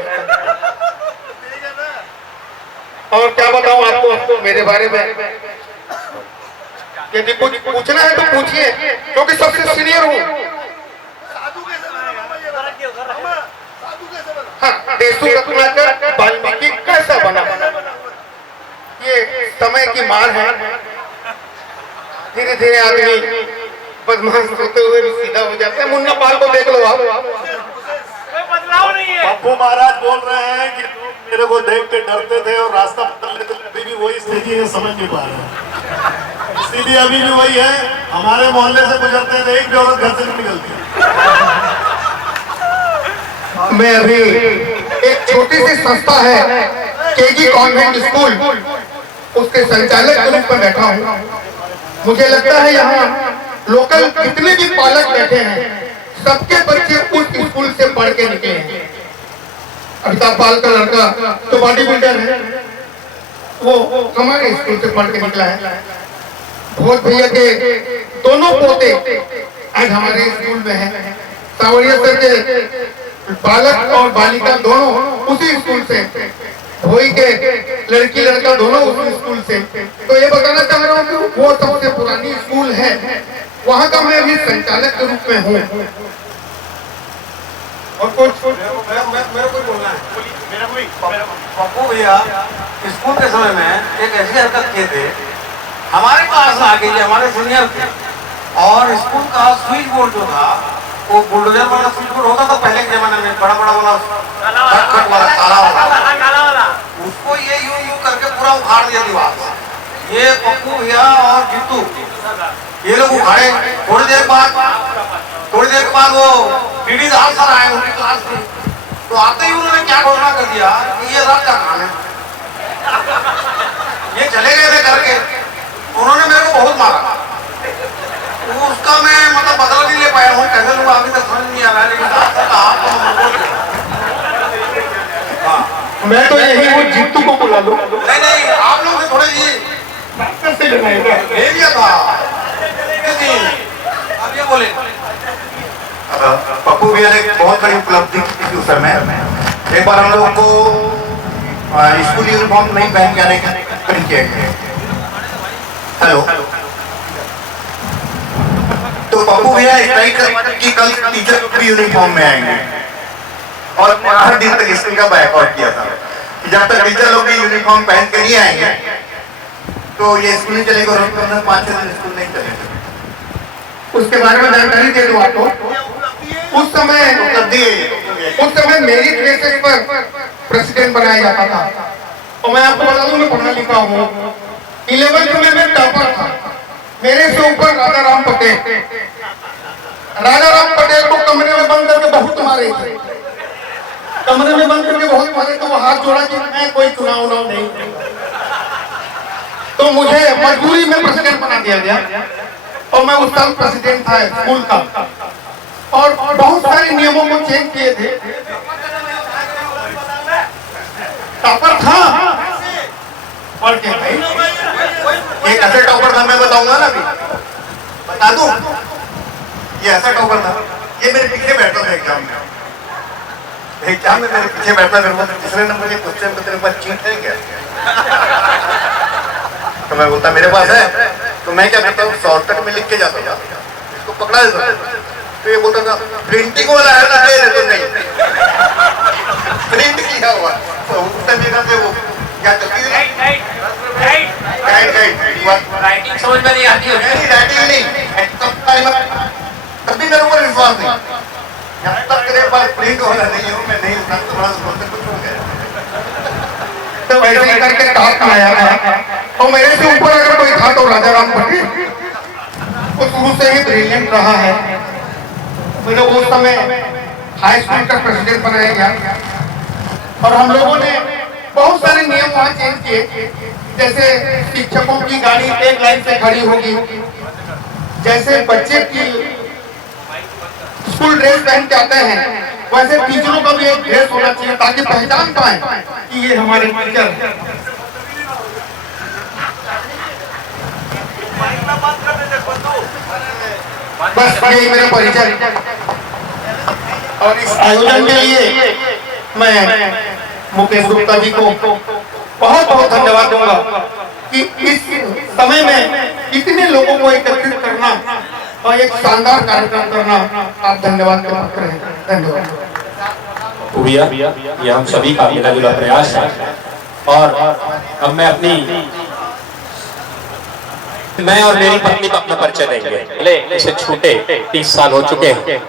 और क्या बताऊं आपको मेरे बारे में, यदि कुछ पूछना है तो पूछिए, क्योंकि सबसे सीनियर हूँ। हाँ, देशु रत्नाकर वाल्मीकि कैसा बना, ये समय की मार है। धीरे धीरे आदमी बदमाश होते हुए भी सीधा हो जाते हैं। मुन्ना पाल को देख लो आप, बदलाव नहीं है। पप्पू महाराज बोल रहे हैं कि लोग मेरे को देख के डरते थे और रास्ता बदल लेते थे, अभी भी वही स्थिति है, समझ नहीं पा रहे। स्थिति अभी भी वही है। हमारे मोहल्ले से गुजरते थे, एक भी औरत घर से नहीं निकलती। मैं अभी एक छोटी सी संस्था है केजी कॉन्वेंट स्कूल, उसके संचालक के रूप में बैठा हूँ। मुझे लगता है यहाँ लोकल जितने भी पालक बैठे हैं सबके बच्चे उस स्कूल से पढ़ के निकले हैं। अमिताभ पाल का लड़का तो बॉडी बिल्डर है, वो हमारे स्कूल से पढ़ के निकला है। भोज भैया के दोनों पोते आज हमारे स्कूल में है। सावरिया सर के बालक और बालिका दोनों उसी स्कूल से, भोई के लड़की लड़का दोनों उसी स्कूल से। तो ये बताना चाह रहा हूँ कि वो सबसे पुरानी स्कूल है, वहाँ का मैं अभी संचालक के रूप में हूँ। और कुछ मेरे को बोलना है। पप्पू भैया स्कूल के समय में एक ऐसी हरकत किए थे, हमारे पास आके ये हमारे सीनियर थे, और स्कूल का स्विच बोर्ड जो था वो बुलडोजर वाला स्विच बोर्ड होता था पहले के जमाने में, बड़ा बड़ा वाला खट वाला काला वाला, उसको ये यूं करके पूरा उखाड़ दिया दीवार। ये पप्पू भैया और जीतू ये लोग उखाड़े। थोड़ी देर के बाद वो डीडी दास सर आए उनकी क्लास में, तो आते ही उन्होंने क्या घोषणा कर दिया कि ये रात का काम है। ये चले गए थे करके, उन्होंने मेरे को बहुत मारा। उसका मैं मतलब बदला नहीं ले पाया हूँ, कैसे लोग अभी तक समझ नहीं आ रहा है, लेकिन मैं तो यही वो जीतू को बुला लूं। नहीं आप लोग से थोड़े जी ले लिया था। अब ये बोले पप्पू भैया ने बहुत बड़ी उपलब्धि की थी उस समय। एक बार हम लोगों को स्कूल यूनिफॉर्म नहीं पहन के आने किया गया। हेलो, तो पप्पू भैया स्ट्राइक की कल टीचर भी यूनिफॉर्म में आएंगे, और हर दिन तक स्कूल का बायकॉट किया था कि जब तक टीचर लोग भी यूनिफॉर्म पहन के नहीं आएंगे तो ये स्कूल नहीं चलेगा। और 5-6 दिन स्कूल नहीं चलेगा। उसके बारे में जानकारी दे दूं आपको। उस समय मेरिट बेसिस पर प्रेसिडेंट बनाया जाता था, और मैं आपको बता दूं मैं पढ़ा लिखा हूँ। 11th में मैं टॉपर था। मेरे से ऊपर राजाराम पटेल को कमरे में बंद करके बहुत मारे थे। कमरे में बंद करके बहुत मारे, तो वो हाथ जोड़ा कि मैं कोई चुनाव नहीं, तो मुझे मजबूरी में प्रेसिडेंट बना दिया गया। और मैं उस साल प्रेसिडेंट था स्कूल का, और बहुत सारे नियमों को चेंज किए थे। टॉपर था पढ़ के भाई, एक ऐसे टॉपर था, मैं बताऊंगा ना, अभी बता दूं, ये ऐसा टॉपर था, ये मेरे पीछे बैठा था एग्जाम में मेरे पीछे बैठा था, तीसरे नंबर के क्वेश्चन पे तेरे पास चीट है क्या? तो मैं बोलता मेरे पास है, तो मैं क्या करता हूँ शॉर्टकट में लिख के जाता था, इसको पकड़ा देता, तो ये बोलता था प्रिंटिंग वाला है ना, दे तो नहीं प्रिंट किया हुआ, तो उससे वो क्या चलती थी राइटिंग समझ में नहीं आती है, राइटिंग नहीं, तब भी मेरे ऊपर विश्वास नहीं, जब तक मेरे पास प्रिंट वाला नहीं हो मैं नहीं उठा, तो बड़ा क्वेश्चन को छोड़ गया। तो वैसे ही करके टॉप में आया था, और मेरे से ऊपर अगर कोई था तो राजा राम भट्टी, वो शुरू से ही ब्रिलियंट रहा है। मुझे उस समय हाई स्कूल का प्रेसिडेंट बनाया गया, और हम लोगों ने बहुत सारे नियम वहाँ चेंज किए, जैसे शिक्षकों की गाड़ी एक लाइन से खड़ी होगी, जैसे बच्चे की स्कूल ड्रेस पहन के आते हैं वैसे टीचरों का भी एक ड्रेस होना चाहिए, ताकि पहचान पाए कि ये हमारे टीचर हैं। बस यही मेरा परिचय, और इस आयोजन के लिए मैं मुकेश गुप्ता जी को बहुत बहुत धन्यवाद दूंगा कि इस समय में इतने लोगों को एकत्रित करना और एक शानदार कार्यक्रम करना, आप धन्यवाद के पात्र हैं। धन्यवाद भैया, ये हम सभी का मिला जुला प्रयास है। और अब मैं और मेरी पत्नी का अपना परिचय देंगे। इसे छूटे 30 साल हो चुके हैं,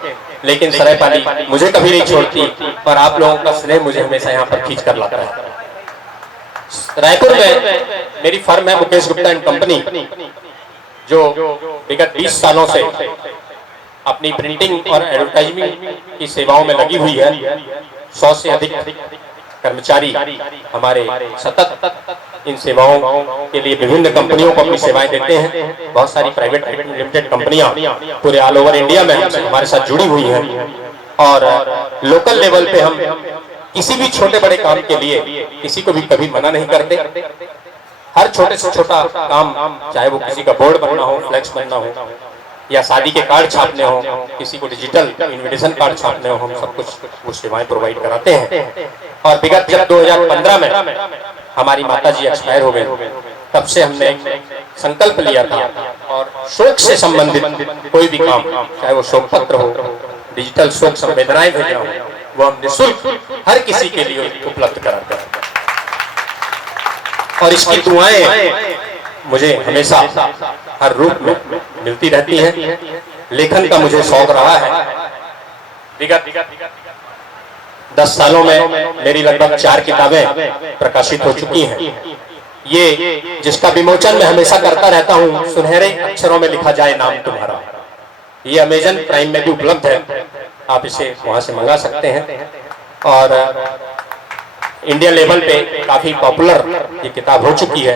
लेकिन सरायपाली मुझे कभी नहीं छोड़ती, और आप लोगों का स्नेह मुझे हमेशा यहाँ पर खींच कर लाता है। रायपुर में मेरी फर्म है मुकेश गुप्ता एंड कंपनी, जो विगत 20 सालों से अपनी प्रिंटिंग और एडवर्टाइजमेंट की सेवाओं में लगी हुई है। 100 से अधिक कर्मचारी हमारे सतत इन सेवाओं के लिए विभिन्न कंपनियों को अपनी सेवाएं देते हैं। बहुत सारी प्राइवेट लिमिटेड कंपनियां पूरे ऑल ओवर इंडिया में हमारे साथ जुड़ी हुई हैं, और लोकल लेवल पे हम किसी भी छोटे बड़े काम के लिए किसी को भी कभी मना नहीं करते। हर छोटे से छोटा काम, चाहे वो किसी का बोर्ड बनना हो, फ्लैक्स बनना हो, या शादी के कार्ड छापने हो, किसी को डिजिटल इनविटेशन कार्ड छापने हो, हम सब कुछ वो सेवाएं प्रोवाइड कराते हैं। और विगत जब 2015 में हमारी माता जी एक्सपायर हो गए, तब से हमने संकल्प लिया था, और शोक से संबंधित कोई भी काम, चाहे वो शोक पत्र हो, डिजिटल शोक संवेदनाएं भेजना हो, वो हम निःशुल्क हर किसी के लिए उपलब्ध कराते हैं। और इसकी दुआएं मुझे हमेशा हर रूप में मिलती रहती हैं। लेखन का मुझे शौक रहा है। विगत 10 सालों में मेरी लगभग 4 किताबें प्रकाशित हो चुकी हैं। ये जिसका विमोचन मैं हमेशा करता रहता हूँ, सुनहरे अक्षरों में लिखा जाए नाम तुम्हारा। ये अमेजन प्राइम में भी उपलब्ध है, आप इसे वहां से मंगा सकते हैं। और इंडिया लेवल पे काफी पॉपुलर ये किताब हो चुकी है।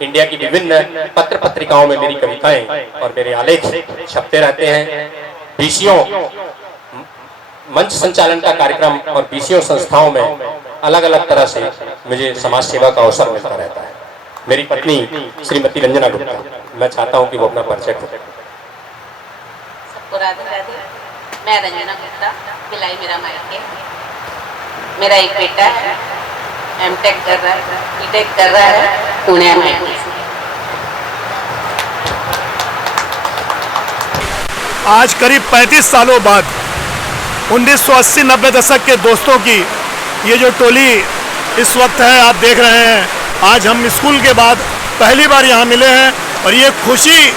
इंडिया की विभिन्न पत्र पत्रिकाओं में मेरी कविताएं और मेरे आलेख छपते रहते हैं। बीसीओ मंच संचालन का कार्यक्रम और बीसीओ संस्थाओं में अलग अलग तरह से मुझे समाज सेवा का अवसर मिलता रहता है। मेरी पत्नी श्रीमती रंजना गुप्ता, मैं चाहता हूं कि वो अपना परिचय करें। सबको राधे राधे। मैं रंजना गुप्ता, भिलाई मेरा मायके। मेरा एक बेटा है, एमटेक कर रहा है, बीटेक कर रहा है पुणे में। आज करीब 35 सालों बाद 1980-90 दशक के दोस्तों की ये जो टोली इस वक्त है, आप देख रहे हैं। आज हम स्कूल के बाद पहली बार यहाँ मिले हैं, और ये खुशी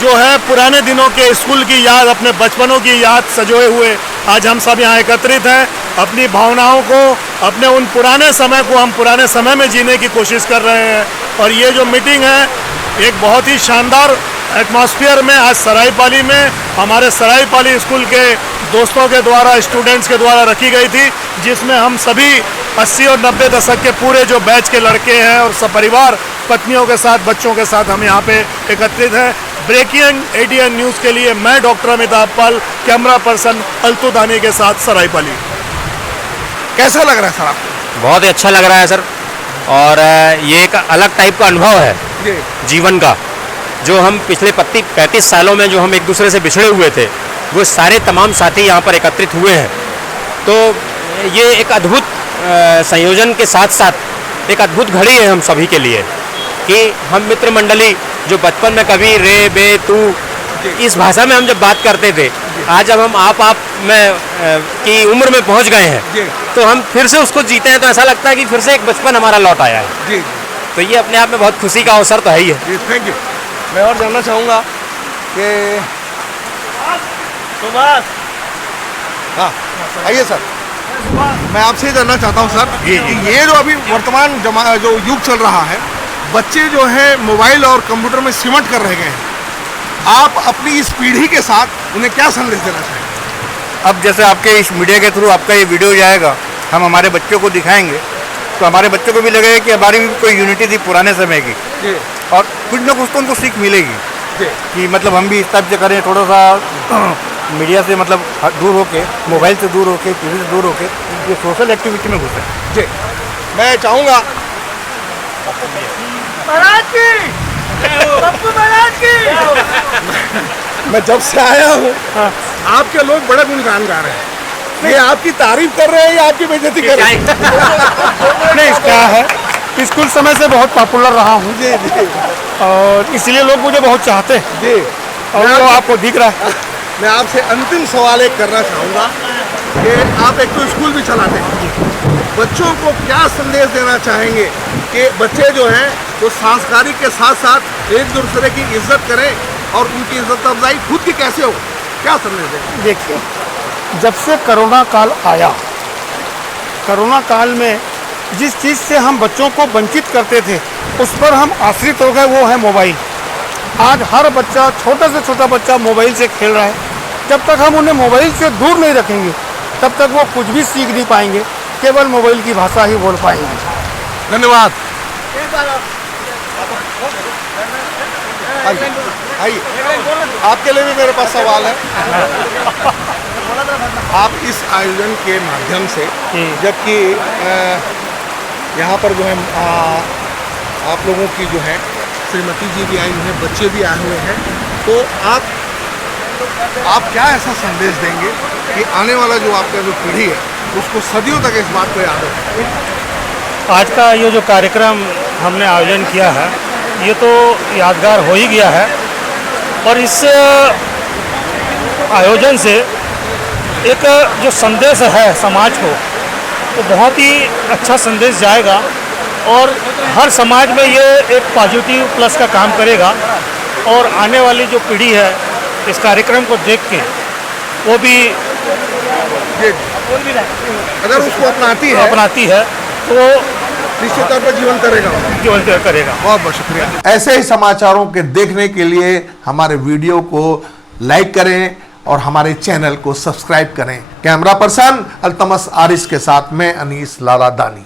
जो है पुराने दिनों के स्कूल की याद, अपने बचपनों की याद सजोए हुए आज हम सब यहाँ एकत्रित हैं। अपनी भावनाओं को, अपने उन पुराने समय को हम पुराने समय में जीने की कोशिश कर रहे हैं। और ये जो मीटिंग है एक बहुत ही शानदार एटमॉस्फेयर में आज सरायपाली में हमारे सरायपाली स्कूल के दोस्तों के द्वारा, स्टूडेंट्स के द्वारा रखी गई थी, जिसमें हम सभी 80 और 90 दशक के पूरे जो बैच के लड़के हैं और सपरिवार पत्नियों के साथ, बच्चों के साथ हम यहाँ पे एकत्रित हैं। ब्रेकिंग ATN न्यूज़ के लिए मैं डॉक्टर अमिताभ पाल, कैमरा पर्सन अल्तु दानी के साथ सरायपाली। कैसा लग रहा है सर आपको? बहुत ही अच्छा लग रहा है सर। और ये एक अलग टाइप का अनुभव है जीवन का, जो हम पिछले 35 सालों में जो हम एक दूसरे से बिछड़े हुए थे, वो सारे तमाम साथी यहाँ पर एकत्रित हुए हैं। तो ये एक अद्भुत संयोजन के साथ साथ एक अद्भुत घड़ी है हम सभी के लिए कि हम मित्र मंडली जो बचपन में कभी रे बे तू इस भाषा में हम जब बात करते थे, आज जब हम आप में की उम्र में पहुंच गए हैं तो हम फिर से उसको जीते हैं, तो ऐसा लगता है कि फिर से एक बचपन हमारा लौट आया है। तो ये अपने आप में बहुत खुशी का अवसर तो है ही है। Thank you. मैं और जानना चाहूँगा कि सुभाष, हाँ आइए सर, मैं आपसे ये जानना चाहता हूँ सर कि ये जो अभी वर्तमान जो युग चल रहा है, बच्चे जो है मोबाइल और कंप्यूटर में सिमट कर रह गए हैं, आप अपनी इस पीढ़ी के साथ उन्हें क्या संदेश देना चाहेंगे? अब जैसे आपके इस मीडिया के थ्रू आपका ये वीडियो जाएगा, हम हमारे बच्चों को दिखाएंगे, तो हमारे बच्चों को भी लगेगा कि हमारी भी कोई यूनिटी थी पुराने समय की, और कुछ ना कुछ तो उनको सीख मिलेगी कि मतलब हम भी इस टाइप से करें, थोड़ा सा मीडिया से मतलब दूर होके, मोबाइल से दूर होके, टीवी से दूर होके ये सोशल एक्टिविटी में घुसे। जी, मैं चाहूँगा मैं जब से आया हूँ आपके लोग बड़ा गुणगान गा रहे हैं, ये आपकी तारीफ कर रहे हैं या आपकी बेइज्जती कर रहे हैं? नहीं, क्या है, स्कूल समय से बहुत पॉपुलर रहा हूँ जी, और इसलिए लोग मुझे बहुत चाहते हैं जी, और वो आपको दिख रहा है। मैं आपसे अंतिम सवाल एक करना चाहूँगा कि आप एक तो स्कूल भी चलाते हैं, बच्चों को क्या संदेश देना चाहेंगे कि बच्चे जो हैं वो संस्कारी के साथ साथ एक दूसरे की इज्जत करें और उनकी इज्जत अफजाई खुद की कैसे हो, क्या संदेश दें? देखिए, जब से कोरोना काल आया, कोरोना काल में जिस चीज़ से हम बच्चों को वंचित करते थे उस पर हम आश्रित हो गए, वो है मोबाइल। आज हर बच्चा, छोटा से छोटा बच्चा मोबाइल से खेल रहा है। जब तक हम उन्हें मोबाइल से दूर नहीं रखेंगे तब तक वो कुछ भी सीख नहीं पाएंगे, केवल मोबाइल की भाषा ही बोल पाएंगे। धन्यवाद। आइए, आपके लिए भी मेरे पास सवाल है। आप इस आयोजन के माध्यम से, जबकि यहाँ पर जो है आप लोगों की जो है श्रीमती जी भी आई हुई हैं, बच्चे भी आए हुए हैं, तो आप क्या ऐसा संदेश देंगे कि आने वाला जो आपका जो पीढ़ी है उसको सदियों तक इस बात को याद रखे? आज का ये जो कार्यक्रम हमने आयोजन किया है ये तो यादगार हो ही गया है, और इस आयोजन से एक जो संदेश है समाज को, वो बहुत ही अच्छा संदेश जाएगा और हर समाज में ये एक पॉजिटिव प्लस का काम करेगा, और आने वाली जो पीढ़ी है इस कार्यक्रम को देख के वो भी अगर उसको अपनाती है तो निश्चित तौर पर जीवन करेगा। बहुत बहुत शुक्रिया। ऐसे ही समाचारों के देखने के लिए हमारे वीडियो को लाइक करें और हमारे चैनल को सब्सक्राइब करें। कैमरा पर्सन अल्तमस आरिस के साथ मैं अनीस लाला दानी।